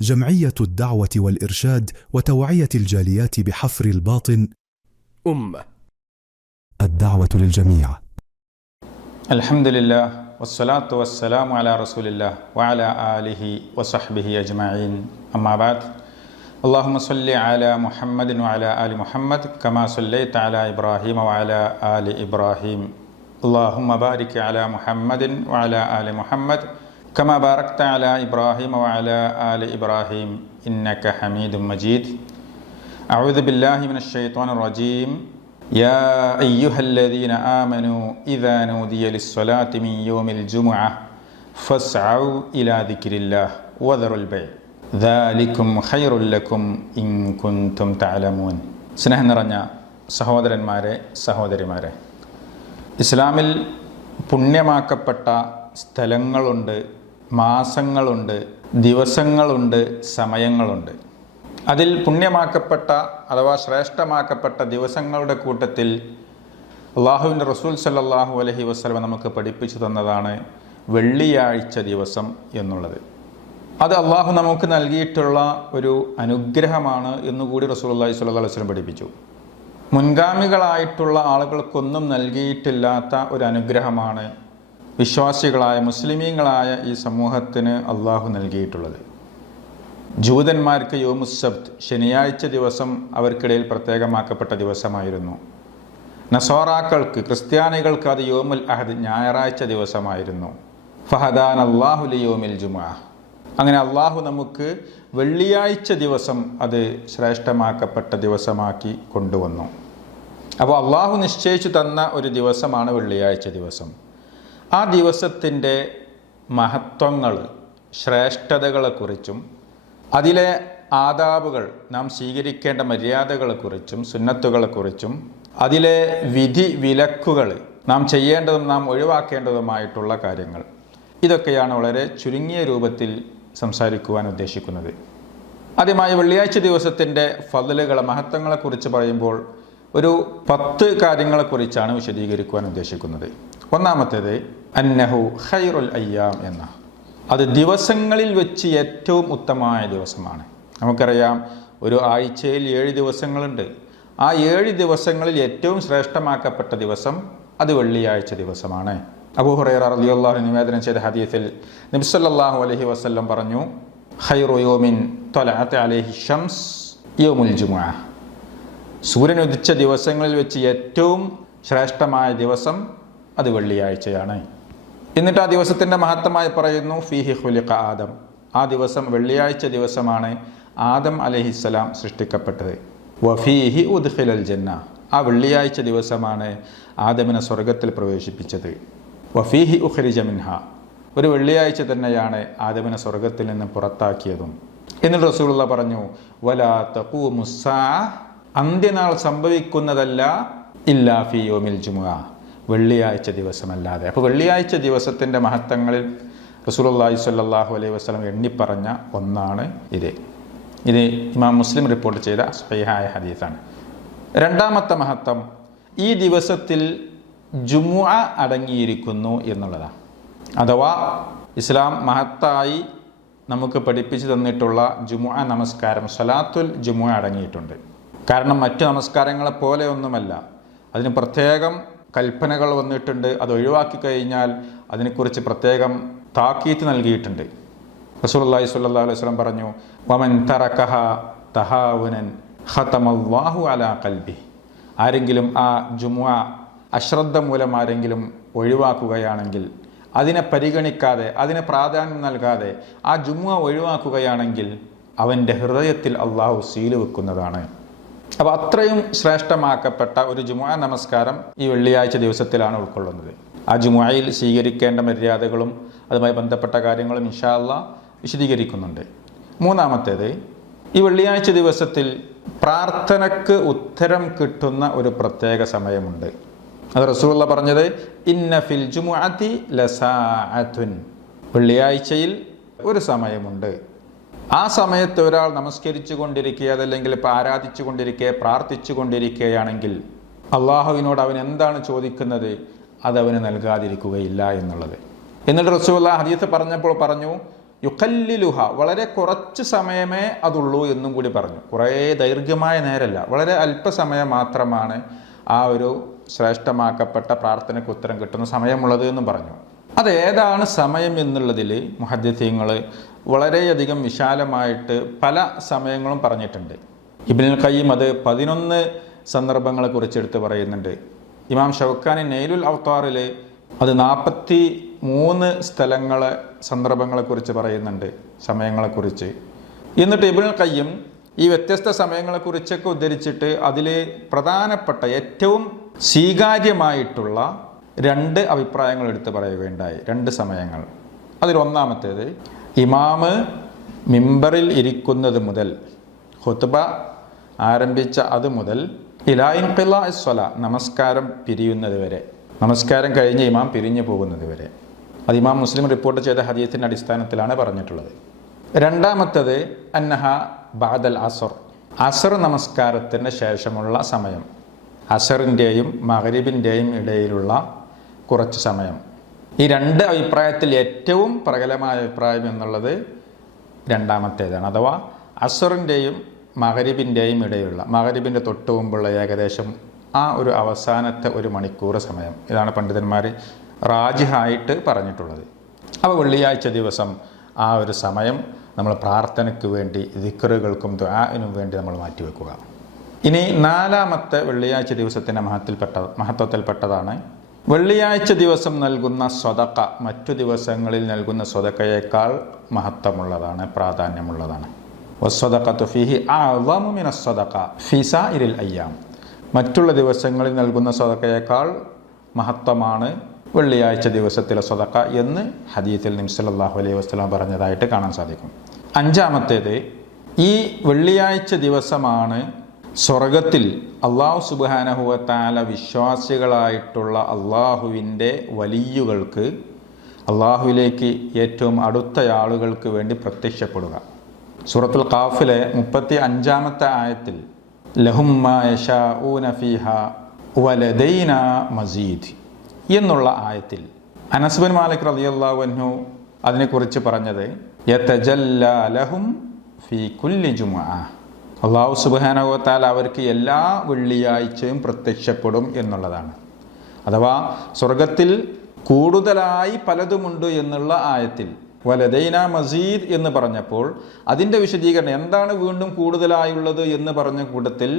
جمعية الدعوة والإرشاد وتوعية الجاليات بحفر الباطن الدعوة للجميع. الحمد لله والصلاة والسلام على رسول الله وعلى آله وصحبه أجمعين أما بعد اللهم صل على محمد وعلى آل محمد كما صليت على إبراهيم وعلى آل إبراهيم اللهم بارك على محمد وعلى آل محمد كما باركت على إبراهيم وعلى آل إبراهيم إنك حميد مجيد. أعوذ بالله من الشيطان الرجيم. يا أيها الذين آمنوا إذا نودي للصلاة من يوم الجمعة فاسعوا إلى ذكر الله وذروا البيع ذلكم خير لكم إن كنتم تعلمون. സ്നേഹം നിറഞ്ഞ സഹോദരന്മാരെ സഹോദരിമാരെ, ഇസ്ലാമിൽ പുണ്യമാക്കപ്പെട്ട സ്ഥലങ്ങളുണ്ട്, മാസങ്ങളുണ്ട്, ദിവസങ്ങളുണ്ട്, സമയങ്ങളുണ്ട്. അതിൽ പുണ്യമാക്കപ്പെട്ട അഥവാ ശ്രേഷ്ഠമാക്കപ്പെട്ട ദിവസങ്ങളുടെ കൂട്ടത്തിൽ അള്ളാഹുവിൻ്റെ റസൂൽ സല്ലല്ലാഹു അലൈഹി വസല്ലം നമുക്ക് പഠിപ്പിച്ചു തന്നതാണ് വെള്ളിയാഴ്ച ദിവസം എന്നുള്ളത്. അത് അള്ളാഹു നമുക്ക് നൽകിയിട്ടുള്ള ഒരു അനുഗ്രഹമാണ് എന്നുകൂടി റസൂലുള്ളാഹി സ്വല്ലല്ലാഹു അലൈഹി വസല്ലം പഠിപ്പിച്ചു. മുൻഗാമികളായിട്ടുള്ള ആളുകൾക്കൊന്നും നൽകിയിട്ടില്ലാത്ത ഒരു അനുഗ്രഹമാണ് വിശ്വാസികളായ മുസ്ലിമീങ്ങളായ ഈ സമൂഹത്തിന് അള്ളാഹു നൽകിയിട്ടുള്ളത്. ജൂതന്മാർക്ക് യോമുസ്സബ്ത് ശനിയാഴ്ച ദിവസം അവർക്കിടയിൽ പ്രത്യേകമാക്കപ്പെട്ട ദിവസമായിരുന്നു. നസോറാക്കൾക്ക് ക്രിസ്ത്യാനികൾക്ക് അത് യോമുൽ അഹദ് ഞായറാഴ്ച ദിവസമായിരുന്നു. ഫഹദാൻ അല്ലാഹു ലിയോമിൽ ജുമുഅ. അങ്ങനെ അള്ളാഹു നമുക്ക് വെള്ളിയാഴ്ച ദിവസം അത് ശ്രേഷ്ഠമാക്കപ്പെട്ട ദിവസമാക്കി കൊണ്ടുവന്നു. അപ്പോൾ അള്ളാഹു നിശ്ചയിച്ചു തന്ന ഒരു ദിവസമാണ് വെള്ളിയാഴ്ച ദിവസം. ആ ദിവസത്തിൻ്റെ മഹത്വങ്ങൾ, ശ്രേഷ്ഠതകളെക്കുറിച്ചും അതിലെ ആദാബുകൾ, നാം സ്വീകരിക്കേണ്ട മര്യാദകളെക്കുറിച്ചും സുന്നത്തുകളെക്കുറിച്ചും അതിലെ വിധി വിലക്കുകൾ, നാം ചെയ്യേണ്ടതും നാം ഒഴിവാക്കേണ്ടതുമായിട്ടുള്ള കാര്യങ്ങൾ, ഇതൊക്കെയാണ് വളരെ ചുരുങ്ങിയ രൂപത്തിൽ സംസാരിക്കുവാൻ ഉദ്ദേശിക്കുന്നത്. ആദ്യമായി വെള്ളിയാഴ്ച ദിവസത്തിൻ്റെ ഫضലുകളെ, മഹത്വങ്ങളെക്കുറിച്ച് പറയുമ്പോൾ ഒരു 10 കാര്യങ്ങളെക്കുറിച്ചാണ് വിശദീകരിക്കുവാൻ ഉദ്ദേശിക്കുന്നത്. ഒന്നാമത്തേത് അന്നഹു ഖൈറുൽ അയ്യാം എന്ന, അത് ദിവസങ്ങളിൽ വെച്ച് ഏറ്റവും ഉത്തമമായ ദിവസമാണ്. നമുക്കറിയാം, ഒരു ആഴ്ചയിൽ 7 ദിവസങ്ങളുണ്ട്. ആ 7 ദിവസങ്ങളിൽ ഏറ്റവും ശ്രേഷ്ഠമാക്കപ്പെട്ട ദിവസം അത് വെള്ളിയാഴ്ച ദിവസമാണ്. അബൂ ഹുറൈറ റളിയല്ലാഹു അൻഹു നിവേദനം ചെയ്ത ഹദീസിൽ നബി സല്ലല്ലാഹു അലൈഹി വസല്ലം പറഞ്ഞു, ഖൈറു യൗമിൻ തലഅത് അലൈഹി ശംസ് യൗമുൽ ജുമുഅ. സൂര്യൻ ഉദിച്ച ദിവസങ്ങളിൽ വെച്ച് ഏറ്റവും ശ്രേഷ്ഠമായ ദിവസം അത് വെള്ളിയാഴ്ചയാണ്. എന്നിട്ട് ആ ദിവസത്തിൻ്റെ മഹത്വമായി പറയുന്നു, ഫീഹി ഖുലിഖ ആദം. ആ ദിവസം വെള്ളിയാഴ്ച ദിവസമാണ് ആദം അലൈഹിസ്സലാം സൃഷ്ടിക്കപ്പെട്ടത്. വഫീഹി ഉദ്ഖിലൽ ജന്ന. ആ വെള്ളിയാഴ്ച ദിവസമാണ് ആദമിനെ സ്വർഗത്തിൽ പ്രവേശിപ്പിച്ചത്. വഫീഹി ഉഖ്രിജ മിൻഹ. ഒരു വെള്ളിയാഴ്ച തന്നെയാണ് ആദമിനെ സ്വർഗത്തിൽ നിന്ന് പുറത്താക്കിയതും. എന്നിട്ട് റസൂലുള്ളാഹി പറഞ്ഞു, വലാ തഖൂമുസ്സാഅ. അന്ത്യനാൾ സംഭവിക്കുന്നതല്ല ഇല്ലാ ഫീ യൗമിൽ ജുമുഅ. വെള്ളിയാഴ്ച ദിവസമല്ലാതെ. അപ്പോൾ വെള്ളിയാഴ്ച ദിവസത്തിൻ്റെ മഹത്വങ്ങളിൽ റസൂലുള്ളാഹി സ്വല്ലല്ലാഹു അലൈഹി വസല്ലം എണ്ണിപ്പറഞ്ഞ ഒന്നാണ് ഇത്. ഇത് ഇമാം മുസ്ലിം റിപ്പോർട്ട് ചെയ്ത സ്വഹീഹായ ഹദീസാണ്. രണ്ടാമത്തെ മഹത്വം, ഈ ദിവസത്തിൽ ജുമുഅ അടങ്ങിയിരിക്കുന്നു എന്നുള്ളതാണ്. അഥവാ ഇസ്ലാം മഹത്തായി നമുക്ക് പഠിപ്പിച്ചു തന്നിട്ടുള്ള ജുമുഅ നമസ്കാരം, സ്വലാത്തുൽ ജുമുഅ അടങ്ങിയിട്ടുണ്ട്. കാരണം മറ്റു നമസ്കാരങ്ങളെ പോലെ ഒന്നുമല്ല, അതിന് പ്രത്യേകം കൽപ്പനകൾ വന്നിട്ടുണ്ട്. അത് ഒഴിവാക്കി കഴിഞ്ഞാൽ അതിനെക്കുറിച്ച് പ്രത്യേകം താക്കീത്ത് നൽകിയിട്ടുണ്ട്. റസൂലുള്ളാഹി സ്വല്ലല്ലാഹു അലൈഹി വസല്ലം പറഞ്ഞു, വമൻ തറകഹ തഹാവുനൻ ഖതമല്ലാഹു അലാ ഖൽബി. ആരെങ്കിലും ആ ജുമുഅ അശ്രദ്ധ മൂലം ആരെങ്കിലും ഒഴിവാക്കുകയാണെങ്കിൽ, അതിനെ പരിഗണിക്കാതെ, അതിനെ പ്രാധാന്യം നൽകാതെ ആ ജുമുഅ ഒഴിവാക്കുകയാണെങ്കിൽ അവൻ്റെ ഹൃദയത്തിൽ അള്ളാഹു സീല് വെക്കുന്നതാണ്. അപ്പോൾ അത്രയും ശ്രേഷ്ഠമാക്കപ്പെട്ട ഒരു ജുമുഅ നമസ്കാരം ഈ വെള്ളിയാഴ്ച ദിവസത്തിലാണ് ഉൾക്കൊള്ളുന്നത്. ആ ജുമുഅയിൽ സ്വീകരിക്കേണ്ട മര്യാദകളും അതുമായി ബന്ധപ്പെട്ട കാര്യങ്ങളും ഇൻഷാ അല്ലാഹ് വിശദീകരിക്കുന്നുണ്ട്. മൂന്നാമത്തേത്, ഈ വെള്ളിയാഴ്ച ദിവസത്തിൽ പ്രാർത്ഥനയ്ക്ക് ഉത്തരം കിട്ടുന്ന ഒരു പ്രത്യേക സമയമുണ്ട്. അത് റസൂലുള്ളാഹി പറഞ്ഞത്, ഇന്ന ഫിൽ ജുമുഅത്തി ലസാഅത്തുൻ. വെള്ളിയാഴ്ചയിൽ ഒരു സമയമുണ്ട്. ആ സമയത്ത് ഒരാൾ നമസ്കരിച്ചു കൊണ്ടിരിക്കുക, അതല്ലെങ്കിൽ ഇപ്പോൾ ആരാധിച്ചു കൊണ്ടിരിക്കുക, പ്രാർത്ഥിച്ചു കൊണ്ടിരിക്കുകയാണെങ്കിൽ അള്ളാഹുവിനോട് അവൻ എന്താണ് ചോദിക്കുന്നത് അത് അവന് നൽകാതിരിക്കുകയില്ല എന്നുള്ളത്. എന്നിട്ട് റസൂലുള്ളാഹി ഹദീസ് പറഞ്ഞപ്പോൾ പറഞ്ഞു, യുഖല്ലിലുഹ, വളരെ കുറച്ച് സമയമേ അതുള്ളൂ എന്നും കൂടി പറഞ്ഞു. കുറേ ദൈർഘ്യമായ നേരമല്ല, വളരെ അല്പസമയം മാത്രമാണ് ആ ഒരു ശ്രേഷ്ഠമാക്കപ്പെട്ട പ്രാർത്ഥനയ്ക്ക് ഉത്തരം കിട്ടുന്ന സമയമുള്ളത് എന്നും പറഞ്ഞു. അതേതാണ് സമയം എന്നുള്ളതിൽ മുഹദ്ദിഥീങ്ങൾ വളരെയധികം വിശാലമായിട്ട് പല സമയങ്ങളും പറഞ്ഞിട്ടുണ്ട്. ഇബ്നുൽ ഖയ്യിം അത് 11 സന്ദർഭങ്ങളെ കുറിച്ച് എടുത്ത് പറയുന്നുണ്ട്. ഇമാം ഷൗക്കാനി നൈലുൽ ഔത്താറിൽ അത് 43 സന്ദർഭങ്ങളെക്കുറിച്ച് പറയുന്നുണ്ട്, സമയങ്ങളെക്കുറിച്ച്. എന്നിട്ട് ഇബ്നുൽ ഖയ്യിം ഈ വ്യത്യസ്ത സമയങ്ങളെക്കുറിച്ചൊക്കെ ഉദ്ധരിച്ചിട്ട് അതിൽ പ്രധാനപ്പെട്ട ഏറ്റവും സ്വീകാര്യമായിട്ടുള്ള 2 അഭിപ്രായങ്ങൾ എടുത്ത് പറയുകയുണ്ടായി. 2 സമയങ്ങൾ. അതിലൊന്നാമത്തേത്, ഇമാമ് മിമ്പറിൽ ഇരിക്കുന്നത് മുതൽ, ഖുത്ബ ആരംഭിച്ച അത് മുതൽ ഇലാ ഇൻഖിലാഇ സ്വലാ, നമസ്കാരം പിരിയുന്നത് വരെ, നമസ്കാരം കഴിഞ്ഞ് ഇമാം പിരിഞ്ഞു പോകുന്നത് വരെ. അത് ഇമാം മുസ്ലിം റിപ്പോർട്ട് ചെയ്ത ഹദീസിൻ്റെ അടിസ്ഥാനത്തിലാണ് പറഞ്ഞിട്ടുള്ളത്. രണ്ടാമത്തത് അന്നഹ ബഅദൽ അസ്ർ, അസ്ർ നമസ്കാരത്തിന് ശേഷമുള്ള സമയം, അസറിൻ്റെയും മഗ്രിബിൻ്റെയും ഇടയിലുള്ള കുറച്ച് സമയം. ഈ 2 അഭിപ്രായത്തിൽ ഏറ്റവും പ്രബലമായ അഭിപ്രായം എന്നുള്ളത് രണ്ടാമത്തേതാണ്. അഥവാ അസ്റിൻ്റെയും മഗ്രിബിൻ്റെയും ഇടയിലുള്ള, മഗ്രിബിൻ്റെ തൊട്ട് മുമ്പുള്ള ഏകദേശം ആ ഒരു അവസാനത്തെ 1 മണിക്കൂർ സമയം. ഇതാണ് പണ്ഡിതന്മാർ റാജിഹായിട്ട് പറഞ്ഞിട്ടുള്ളത്. അപ്പോൾ വെള്ളിയാഴ്ച ദിവസം ആ ഒരു സമയം നമ്മൾ പ്രാർത്ഥനയ്ക്ക് വേണ്ടി, ദിക്റുകൾക്കും ദുആഇനും വേണ്ടി നമ്മൾ മാറ്റിവെക്കുക. ഇനി 4ാമത്തെ വെള്ളിയാഴ്ച ദിവസത്തിൻ്റെ മഹത്വത്തിൽപ്പെട്ടതാണ്, വെള്ളിയാഴ്ച ദിവസം നൽകുന്ന സ്വതക്ക മറ്റു ദിവസങ്ങളിൽ നൽകുന്ന സ്വതക്കയേക്കാൾ മഹത്വമുള്ളതാണ്, പ്രാധാന്യമുള്ളതാണ്. വസ്സദഖത്തു ഫീഹി അഅ്ളമു മിനസ് സ്വതക്ക ഫീ സാഇരിൽ അയ്യാം, മറ്റുള്ള ദിവസങ്ങളിൽ നൽകുന്ന സ്വതക്കയേക്കാൾ മഹത്വമാണ് വെള്ളിയാഴ്ച ദിവസത്തിലെ സ്വതക്ക എന്ന് ഹദീസിൽ നബി സല്ലല്ലാഹു അലൈഹി വസല്ലം പറഞ്ഞതായിട്ട് കാണാൻ സാധിക്കും. 5ാമത്തേത്, ഈ വെള്ളിയാഴ്ച ദിവസമാണ് സ്വർഗത്തിൽ അള്ളാഹു സുബ്ഹാനഹു വ തആല വിശ്വാസികളായിട്ടുള്ള അള്ളാഹുവിൻ്റെ വലിയുകൾക്ക്, അള്ളാഹുവിലേക്ക് ഏറ്റവും അടുത്ത ആളുകൾക്ക് വേണ്ടി പ്രത്യക്ഷപ്പെടുക. സൂറത്തുൽ ഖാഫിലെ 35ാമത്തെ ആയത്തിൽ ലഹും മാ യശാഊന ഫീഹാ വലദൈനാ മസീദ് എന്നുള്ള ആയത്തിൽ അനസ് ബിൻ മാലിക് റളിയല്ലാഹു അൻഹു അതിനെക്കുറിച്ച് പറഞ്ഞത് യതജല്ലാ ലഹും ഫീ കുല്ലി ജുമുഅ, അല്ലാഹു സുബ്ഹാനഹു വ തആല അവർക്ക് എല്ലാ വെള്ളിയാഴ്ചയും പ്രത്യക്ഷപ്പെടും എന്നുള്ളതാണ്. അഥവാ സ്വർഗത്തിൽ കൂടുതലായി പലതുമുണ്ട് എന്നുള്ള ആയത്തിൽ വലദൈന മസീദ് എന്ന് പറഞ്ഞപ്പോൾ അതിൻ്റെ വിശദീകരണം എന്താണ് വീണ്ടും കൂടുതലായുള്ളത് എന്ന് പറഞ്ഞ കൂട്ടത്തിൽ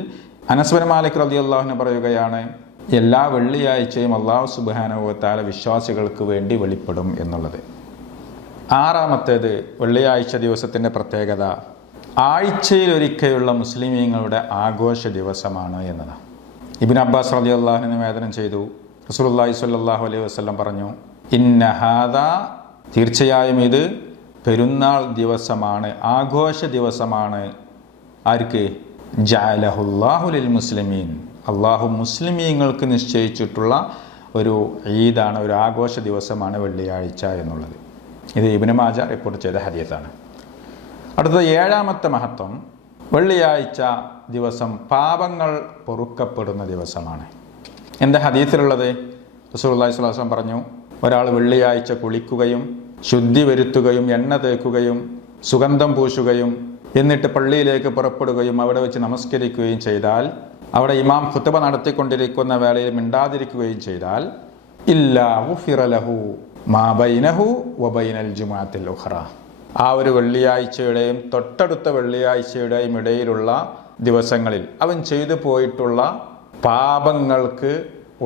അനസ് ബിൻ മാലിക് റളിയല്ലാഹു അൻഹു പറയുകയാണ്, എല്ലാ വെള്ളിയാഴ്ചയും അല്ലാഹു സുബ്ഹാനഹു വ തആല വിശ്വാസികൾക്ക് വേണ്ടി വെളിപ്പെടും എന്നുള്ളത്. 6ാമത്തേത്, വെള്ളിയാഴ്ച ദിവസത്തിൻ്റെ പ്രത്യേകത ആഴ്ചയിലൊരിക്കലുള്ള മുസ്ലിമീങ്ങളുടെ ആഘോഷ ദിവസമാണ് എന്നതാണ്. ഇബ്നു അബ്ബാസ് റളിയല്ലാഹു അൻഹു നിവേദനം ചെയ്തു, റസൂലുള്ളാഹി സ്വല്ലല്ലാഹു അലൈഹി വസല്ലം പറഞ്ഞു, ഇന്ന ഹാദാ, തീർച്ചയായും ഇത് പെരുന്നാൾ ദിവസമാണ്, ആഘോഷ ദിവസമാണ്. ആർക്ക്? ജഅലഹുല്ലാഹു ലിൽ മുസ്ലിമീൻ, അള്ളാഹു മുസ്ലിമീങ്ങൾക്ക് നിശ്ചയിച്ചിട്ടുള്ള ഒരു ഈദാണ്, ഒരു ആഘോഷ ദിവസമാണ് വെള്ളിയാഴ്ച എന്നുള്ളത്. ഇത് ഇബ്നു മാജ റിപ്പോർട്ട് ചെയ്ത ഹദീസാണ്. അടുത്തത് 7ാമത്തെ മഹത്വം, വെള്ളിയാഴ്ച ദിവസം പാപങ്ങൾ പൊറുക്കപ്പെടുന്ന ദിവസമാണ്. എന്താ ഹദീസിലുള്ളത്? റസൂലുള്ളാഹി സ്വല്ലല്ലാഹു അലൈഹി വസല്ലം പറഞ്ഞു, ഒരാൾ വെള്ളിയാഴ്ച കുളിക്കുകയും ശുദ്ധി വരുത്തുകയും എണ്ണ തേക്കുകയും സുഗന്ധം പൂശുകയും എന്നിട്ട് പള്ളിയിലേക്ക് പുറപ്പെടുകയും അവിടെ വെച്ച് നമസ്കരിക്കുകയും ചെയ്താൽ, അവിടെ ഇമാം ഖുത്ബ നടത്തിക്കൊണ്ടിരിക്കുന്ന വേളയിൽ മിണ്ടാതിരിക്കുകയും ചെയ്താൽ, ഇല്ലാ ഗുഫിറ ലഹു മാ ബൈനഹു വ ബൈനൽ ജുമുഅത്തിൽ ഉഖറ, ആ ഒരു വെള്ളിയാഴ്ചയുടെയും തൊട്ടടുത്ത വെള്ളിയാഴ്ചയുടെയും ഇടയിലുള്ള ദിവസങ്ങളിൽ അവൻ ചെയ്തു പോയിട്ടുള്ള പാപങ്ങൾക്ക്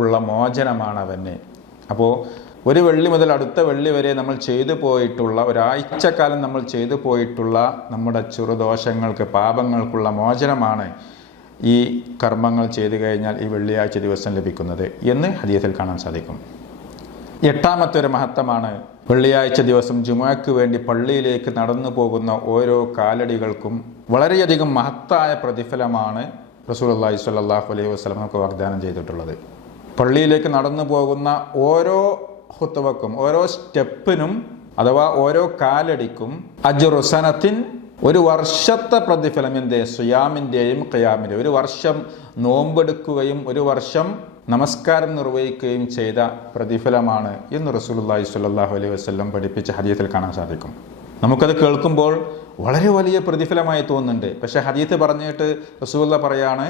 ഉള്ള മോചനമാണ് അവന്. അപ്പോൾ ഒരു വെള്ളി മുതൽ അടുത്ത വെള്ളി വരെ നമ്മൾ ചെയ്തു പോയിട്ടുള്ള, ഒരാഴ്ചക്കാലം നമ്മൾ ചെയ്തു പോയിട്ടുള്ള നമ്മുടെ ചെറുദോഷങ്ങൾക്ക്, പാപങ്ങൾക്കുള്ള മോചനമാണ് ഈ കർമ്മങ്ങൾ ചെയ്തു കഴിഞ്ഞാൽ ഈ വെള്ളിയാഴ്ച ദിവസം ലഭിക്കുന്നത് എന്ന് ഹദീസിൽ കാണാൻ സാധിക്കും. 8ാമത്തെ ഒരു മഹത്വമാണ്, വെള്ളിയാഴ്ച ദിവസം ജുമുഅക്ക് വേണ്ടി പള്ളിയിലേക്ക് നടന്നു പോകുന്ന ഓരോ കാലടികൾക്കും വളരെയധികം മഹത്തായ പ്രതിഫലമാണ് റസൂലുള്ളാഹി സ്വല്ലല്ലാഹു അലൈഹി വസല്ലം നമുക്ക് വാഗ്ദാനം ചെയ്തിട്ടുള്ളത്. പള്ളിയിലേക്ക് നടന്നു പോകുന്ന ഓരോ ഖുത്ബക്കും, ഓരോ സ്റ്റെപ്പിനും അഥവാ ഓരോ കാലടിക്കും അജ്റു സനത്തിൻ, ഒരു വർഷത്തെ പ്രതിഫലം. എന്തേ? സുയാമിൻ്റെയും ഖിയാമിൻ്റെയും. ഒരു വർഷം നോമ്പെടുക്കുകയും ഒരു വർഷം നമസ്കാരം നിർവഹിക്കുകയും ചെയ്ത പ്രതിഫലമാണ് എന്ന് റസൂലുള്ളാഹി സ്വല്ലല്ലാഹു അലൈഹി വസല്ലം പഠിപ്പിച്ച ഹദീസിൽ കാണാൻ സാധിക്കും. നമുക്കത് കേൾക്കുമ്പോൾ വളരെ വലിയ പ്രതിഫലമായി തോന്നുന്നുണ്ട്. പക്ഷേ ഹദീത്ത് പറഞ്ഞിട്ട് റസൂലുള്ളാഹി പറയാണ്,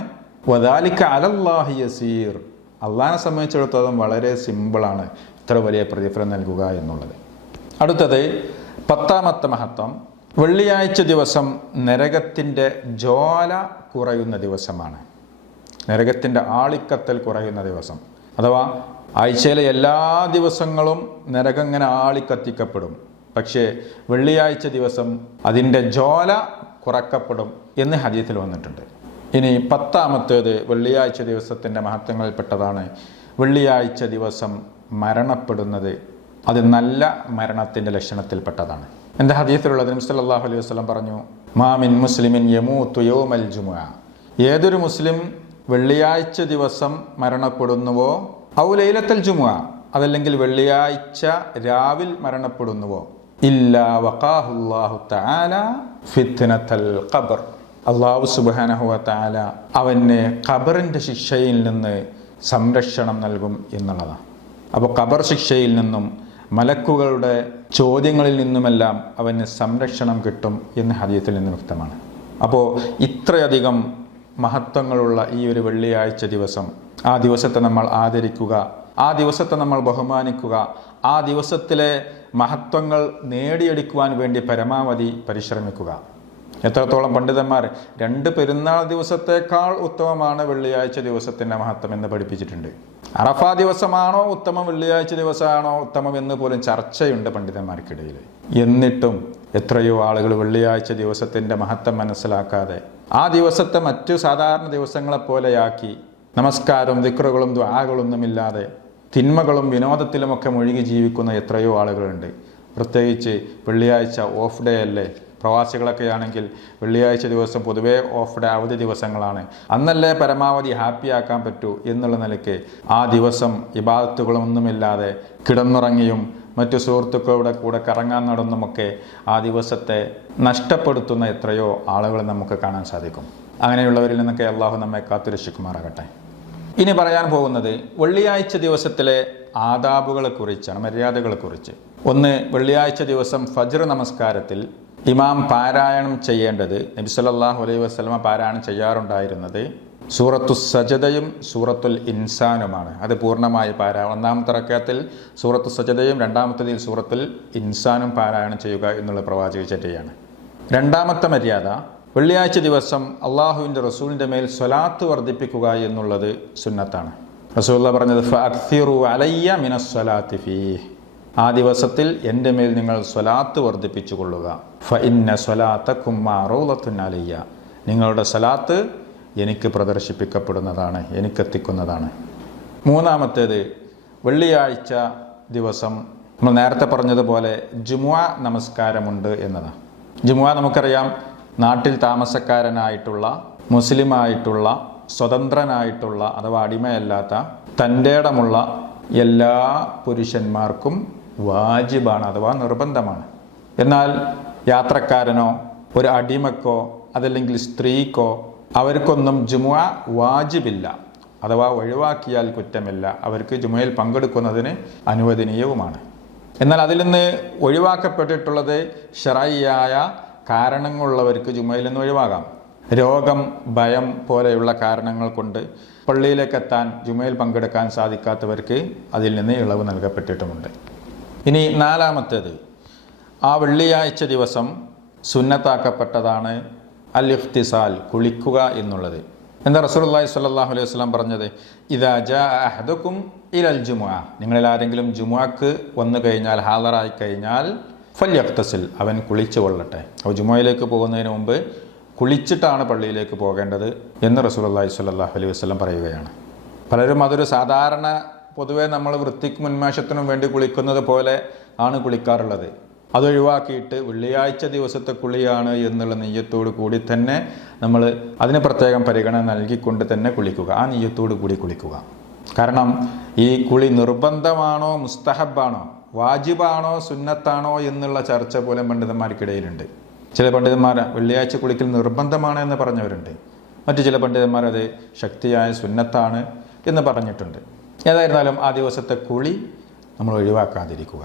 വദാലിക അലല്ലാഹി യസീർ, അള്ളാഹിനെ സംബന്ധിച്ചിടത്തോളം വളരെ സിമ്പിളാണ് ഇത്ര വലിയ പ്രതിഫലം നൽകുക എന്നുള്ളത്. അടുത്തത് 10ാമത്തെ മഹത്വം, വെള്ളിയാഴ്ച ദിവസം നരകത്തിൻ്റെ ജ്വാല കുറയുന്ന ദിവസമാണ്. നരകത്തിൻ്റെ ആളിക്കത്തൽ കുറയുന്ന ദിവസം. അഥവാ ആഴ്ചയിലെ എല്ലാ ദിവസങ്ങളും നരകം ഇങ്ങനെ ആളിക്കത്തിക്കപ്പെടും. പക്ഷേ വെള്ളിയാഴ്ച ദിവസം അതിൻ്റെ ജ്വാല കുറക്കപ്പെടും എന്ന് ഹദീസിൽ വന്നിട്ടുണ്ട്. ഇനി 10ാമത്തേത് വെള്ളിയാഴ്ച ദിവസത്തിൻ്റെ മഹത്വങ്ങളിൽപ്പെട്ടതാണ്. വെള്ളിയാഴ്ച ദിവസം മരണപ്പെടുന്നത് അത് നല്ല മരണത്തിൻ്റെ ലക്ഷണത്തിൽപ്പെട്ടതാണ്. എൻ്റെ ഹദീസിലുള്ളത് നബി സല്ലല്ലാഹു അലൈഹി വസല്ലം പറഞ്ഞു, മാ മിൻ മുസ്ലിമിൻ യമൂതു യൗമൽ ജുമുഅ, ഏതൊരു മുസ്ലിം വെള്ളിയാഴ്ച ദിവസം മരണപ്പെടുന്നുവോ, ഔ ലൈലത്തുൽ ജുമുഅ, അതല്ലെങ്കിൽ വെള്ളിയാഴ്ച രാവിൽ മരണപ്പെടുന്നുവോ, ഇല്ലാ വഖാഹുല്ലാഹു തആല ഫിത്നത്തൽ ഖബർ, അല്ലാഹു സുബ്ഹാനഹു വ തആല അവന് ഖബറിൻ്റെ ശിക്ഷയിൽ നിന്ന് സംരക്ഷണം നൽകും എന്നുള്ളതാണ്. അപ്പോൾ ഖബർ ശിക്ഷയിൽ നിന്നും മലക്കുകളുടെ ചോദ്യങ്ങളിൽ നിന്നുമെല്ലാം അവന് സംരക്ഷണം കിട്ടും എന്ന് ഹദീസിൽ നിന്ന് വ്യക്തമാണ്. അപ്പോൾ ഇത്രയധികം മഹത്വങ്ങളുള്ള ഈ ഒരു വെള്ളിയാഴ്ച ദിവസം, ആ ദിവസത്തെ നമ്മൾ ആദരിക്കുക, ആ ദിവസത്തെ നമ്മൾ ബഹുമാനിക്കുക, ആ ദിവസത്തിലെ മഹത്വങ്ങൾ നേടിയെടുക്കുവാൻ വേണ്ടി പരമാവധി പരിശ്രമിക്കുക. എത്രത്തോളം പണ്ഡിതന്മാർ 2 പെരുന്നാൾ ദിവസത്തേക്കാൾ ഉത്തമമാണ് വെള്ളിയാഴ്ച ദിവസത്തിൻ്റെ മഹത്വം എന്ന് പഠിപ്പിച്ചിട്ടുണ്ട്. അറഫ ദിവസമാണോ ഉത്തമം, വെള്ളിയാഴ്ച ദിവസമാണോ ഉത്തമം എന്ന് പോലും ചർച്ചയുണ്ട് പണ്ഡിതന്മാർക്കിടയിൽ. എന്നിട്ടും എത്രയോ ആളുകൾ വെള്ളിയാഴ്ച ദിവസത്തിൻ്റെ മഹത്വം മനസ്സിലാക്കാതെ ആ ദിവസത്തെ മറ്റു സാധാരണ ദിവസങ്ങളെപ്പോലെയാക്കി നമസ്കാരവും ദിക്റുകളും ദുആകളൊന്നുമില്ലാതെ തിന്മകളും വിനോദത്തിലുമൊക്കെ മുഴുകി ജീവിക്കുന്ന എത്രയോ ആളുകളുണ്ട്. പ്രത്യേകിച്ച് വെള്ളിയാഴ്ച ഓഫ് ഡേ അല്ലേ, പ്രവാസികളൊക്കെ ആണെങ്കിൽ വെള്ളിയാഴ്ച ദിവസം പൊതുവേ ഓഫ് ഡേ അവധി ദിവസങ്ങളാണ്, അന്നല്ലേ പരമാവധി ഹാപ്പിയാക്കാൻ പറ്റൂ എന്നുള്ള നിലയ്ക്ക് ആ ദിവസം ഇബാദത്തുകളൊന്നുമില്ലാതെ കിടന്നുറങ്ങിയും മറ്റു സുഹൃത്തുക്കളുടെ കൂടെ കറങ്ങാൻ നടന്നുമൊക്കെ ആ ദിവസത്തെ നഷ്ടപ്പെടുത്തുന്ന എത്രയോ ആളുകളെ നമുക്ക് കാണാൻ സാധിക്കും. അങ്ങനെയുള്ളവരിൽ നിന്നൊക്കെ അള്ളാഹു നമ്മെ കാത്തുരക്ഷിക്കുമാറാകട്ടെ. ഇനി പറയാൻ പോകുന്നത് വെള്ളിയാഴ്ച ദിവസത്തിലെ ആദാബുകളെക്കുറിച്ചാണ്, മര്യാദകളെക്കുറിച്ച്. ഒന്ന്, വെള്ളിയാഴ്ച ദിവസം ഫജ്ർ നമസ്കാരത്തിൽ ഇമാം പാരായണം ചെയ്യേണ്ടത്, നബി സല്ലല്ലാഹു അലൈഹി വസല്ലമ പാരായണം ചെയ്യാറുണ്ടായിരുന്നത് സൂറത്തു സജദയും സൂറത്തുൽ ഇൻസാനുമാണ്. അത് പൂർണ്ണമായി ഒന്നാമത്തെ റക്അത്തിൽ സൂറത്തു സജദയും രണ്ടാമത്തേതിൽ സൂറത്തുൽ ഇൻസാനും പാരായണം ചെയ്യുക എന്നുള്ള പ്രവാചക ചര്യയാണ്. 2ാമത്തെ മര്യാദ, വെള്ളിയാഴ്ച ദിവസം അള്ളാഹുവിൻ്റെ റസൂലിൻ്റെ മേൽ സ്വലാത്ത് വർദ്ധിപ്പിക്കുക എന്നുള്ളത് സുന്നത്താണ്. റസൂലുള്ളാഹി പറഞ്ഞത് ഫഅക്സിറു അലയ്യ മിനസ്സലാത്തി ഫീഹ്, ആ ദിവസത്തിൽ എൻ്റെ മേൽ നിങ്ങൾ സ്വലാത്ത് വർദ്ധിപ്പിച്ചു കൊള്ളുക. ഫഇന്ന സ്വലാത്തകും മഅറൂളത്തുൻ അലയ്യ, നിങ്ങളുടെ സ്വലാത്ത് എനിക്ക് പ്രദർശിപ്പിക്കപ്പെടുന്നതാണ്, എനിക്കെത്തിക്കുന്നതാണ്. 3ാമത്തേത്, വെള്ളിയാഴ്ച ദിവസം നമ്മൾ നേരത്തെ പറഞ്ഞതുപോലെ ജുമുഅ നമസ്കാരമുണ്ട് എന്നതാണ്. ജുമുഅ നമുക്കറിയാം, നാട്ടിൽ താമസക്കാരനായിട്ടുള്ള മുസ്ലിമായിട്ടുള്ള സ്വതന്ത്രനായിട്ടുള്ള അഥവാ അടിമയല്ലാത്ത തൻ്റെ ഇടമുള്ള എല്ലാ പുരുഷന്മാർക്കും വാജിബാണ് അഥവാ നിർബന്ധമാണ്. എന്നാൽ യാത്രക്കാരനോ ഒരു അടിമക്കോ അതല്ലെങ്കിൽ സ്ത്രീക്കോ അവർക്കൊന്നും ജുമുഅ വാജിബില്ല, അഥവാ ഒഴിവാക്കിയാൽ കുറ്റമില്ല, അവർക്ക് ജുമുഅയിൽ പങ്കെടുക്കുന്നതിന് അനുവദനീയവുമാണ്. എന്നാൽ അതിൽ നിന്ന് ഒഴിവാക്കപ്പെട്ടിട്ടുള്ളത് ശർഈയായ കാരണങ്ങളുള്ളവർക്ക് ജുമുഅയിൽ നിന്ന് ഒഴിവാകാം. രോഗം, ഭയം പോലെയുള്ള കാരണങ്ങൾ കൊണ്ട് പള്ളിയിലേക്ക് എത്താൻ, ജുമുഅയിൽ പങ്കെടുക്കാൻ സാധിക്കാത്തവർക്ക് അതിൽ നിന്ന് ഇളവ് നൽകപ്പെട്ടിട്ടുമുണ്ട്. ഇനി 4ാമത്തേത്, ആ വെള്ളിയാഴ്ച ദിവസം സുന്നത്താക്കപ്പെട്ടതാണ് അൽ ഇഖ്തിസാൽ, കുളിക്കുക എന്നുള്ളത്. എന്താ റസൂലുള്ളാഹി സ്വല്ലല്ലാഹു അലൈഹി വസല്ലം പറഞ്ഞത്? ഇദാ ജാഅ അഹദുക്കും ഇലൽ ജുമുഅ, നിങ്ങളിൽ ആരെങ്കിലും ജുമുഅക്ക് വന്നു കഴിഞ്ഞാൽ, ഹാളറായി കഴിഞ്ഞാൽ, ഫല്യഖ്തസിൽ, അവൻ കുളിച്ചു കൊള്ളട്ടെ. അപ്പോൾ ജുമുഅയിലേക്ക് പോകുന്നതിന് മുമ്പ് കുളിച്ചിട്ടാണ് പള്ളിയിലേക്ക് പോകേണ്ടത് എന്ന് റസൂലുള്ളാഹി സ്വല്ലല്ലാഹു അലൈഹി വസല്ലം പറയുകയാണ്. പലരും അതൊരു സാധാരണ, പൊതുവേ നമ്മൾ വൃത്തിക്കും ഉന്മേഷത്തിനും വേണ്ടി കുളിക്കുന്നത് പോലെ ആണ് കുളിക്കാറുള്ളത്. അതൊഴിവാക്കിയിട്ട് വെള്ളിയാഴ്ച ദിവസത്തെ കുളിയാണ് എന്നുള്ള നെയ്യത്തോടു കൂടി തന്നെ നമ്മൾ അതിന് പ്രത്യേകം പരിഗണന നൽകിക്കൊണ്ട് തന്നെ കുളിക്കുക, ആ നെയ്യത്തോടു കൂടി കുളിക്കുക. കാരണം ഈ കുളി നിർബന്ധമാണോ, മുസ്തഹബാണോ, വാജിബാണോ, സുന്നത്താണോ എന്നുള്ള ചർച്ച പോലും പണ്ഡിതന്മാർക്കിടയിലുണ്ട്. ചില പണ്ഡിതന്മാർ വെള്ളിയാഴ്ച കുളിക്കൽ നിർബന്ധമാണ് എന്ന് പറഞ്ഞവരുണ്ട്. മറ്റു ചില പണ്ഡിതന്മാർ അത് ശക്തിയായ സുന്നത്താണ് എന്ന് പറഞ്ഞിട്ടുണ്ട്. ഏതായിരുന്നാലും ആ ദിവസത്തെ കുളി നമ്മൾ ഒഴിവാക്കാതിരിക്കുക.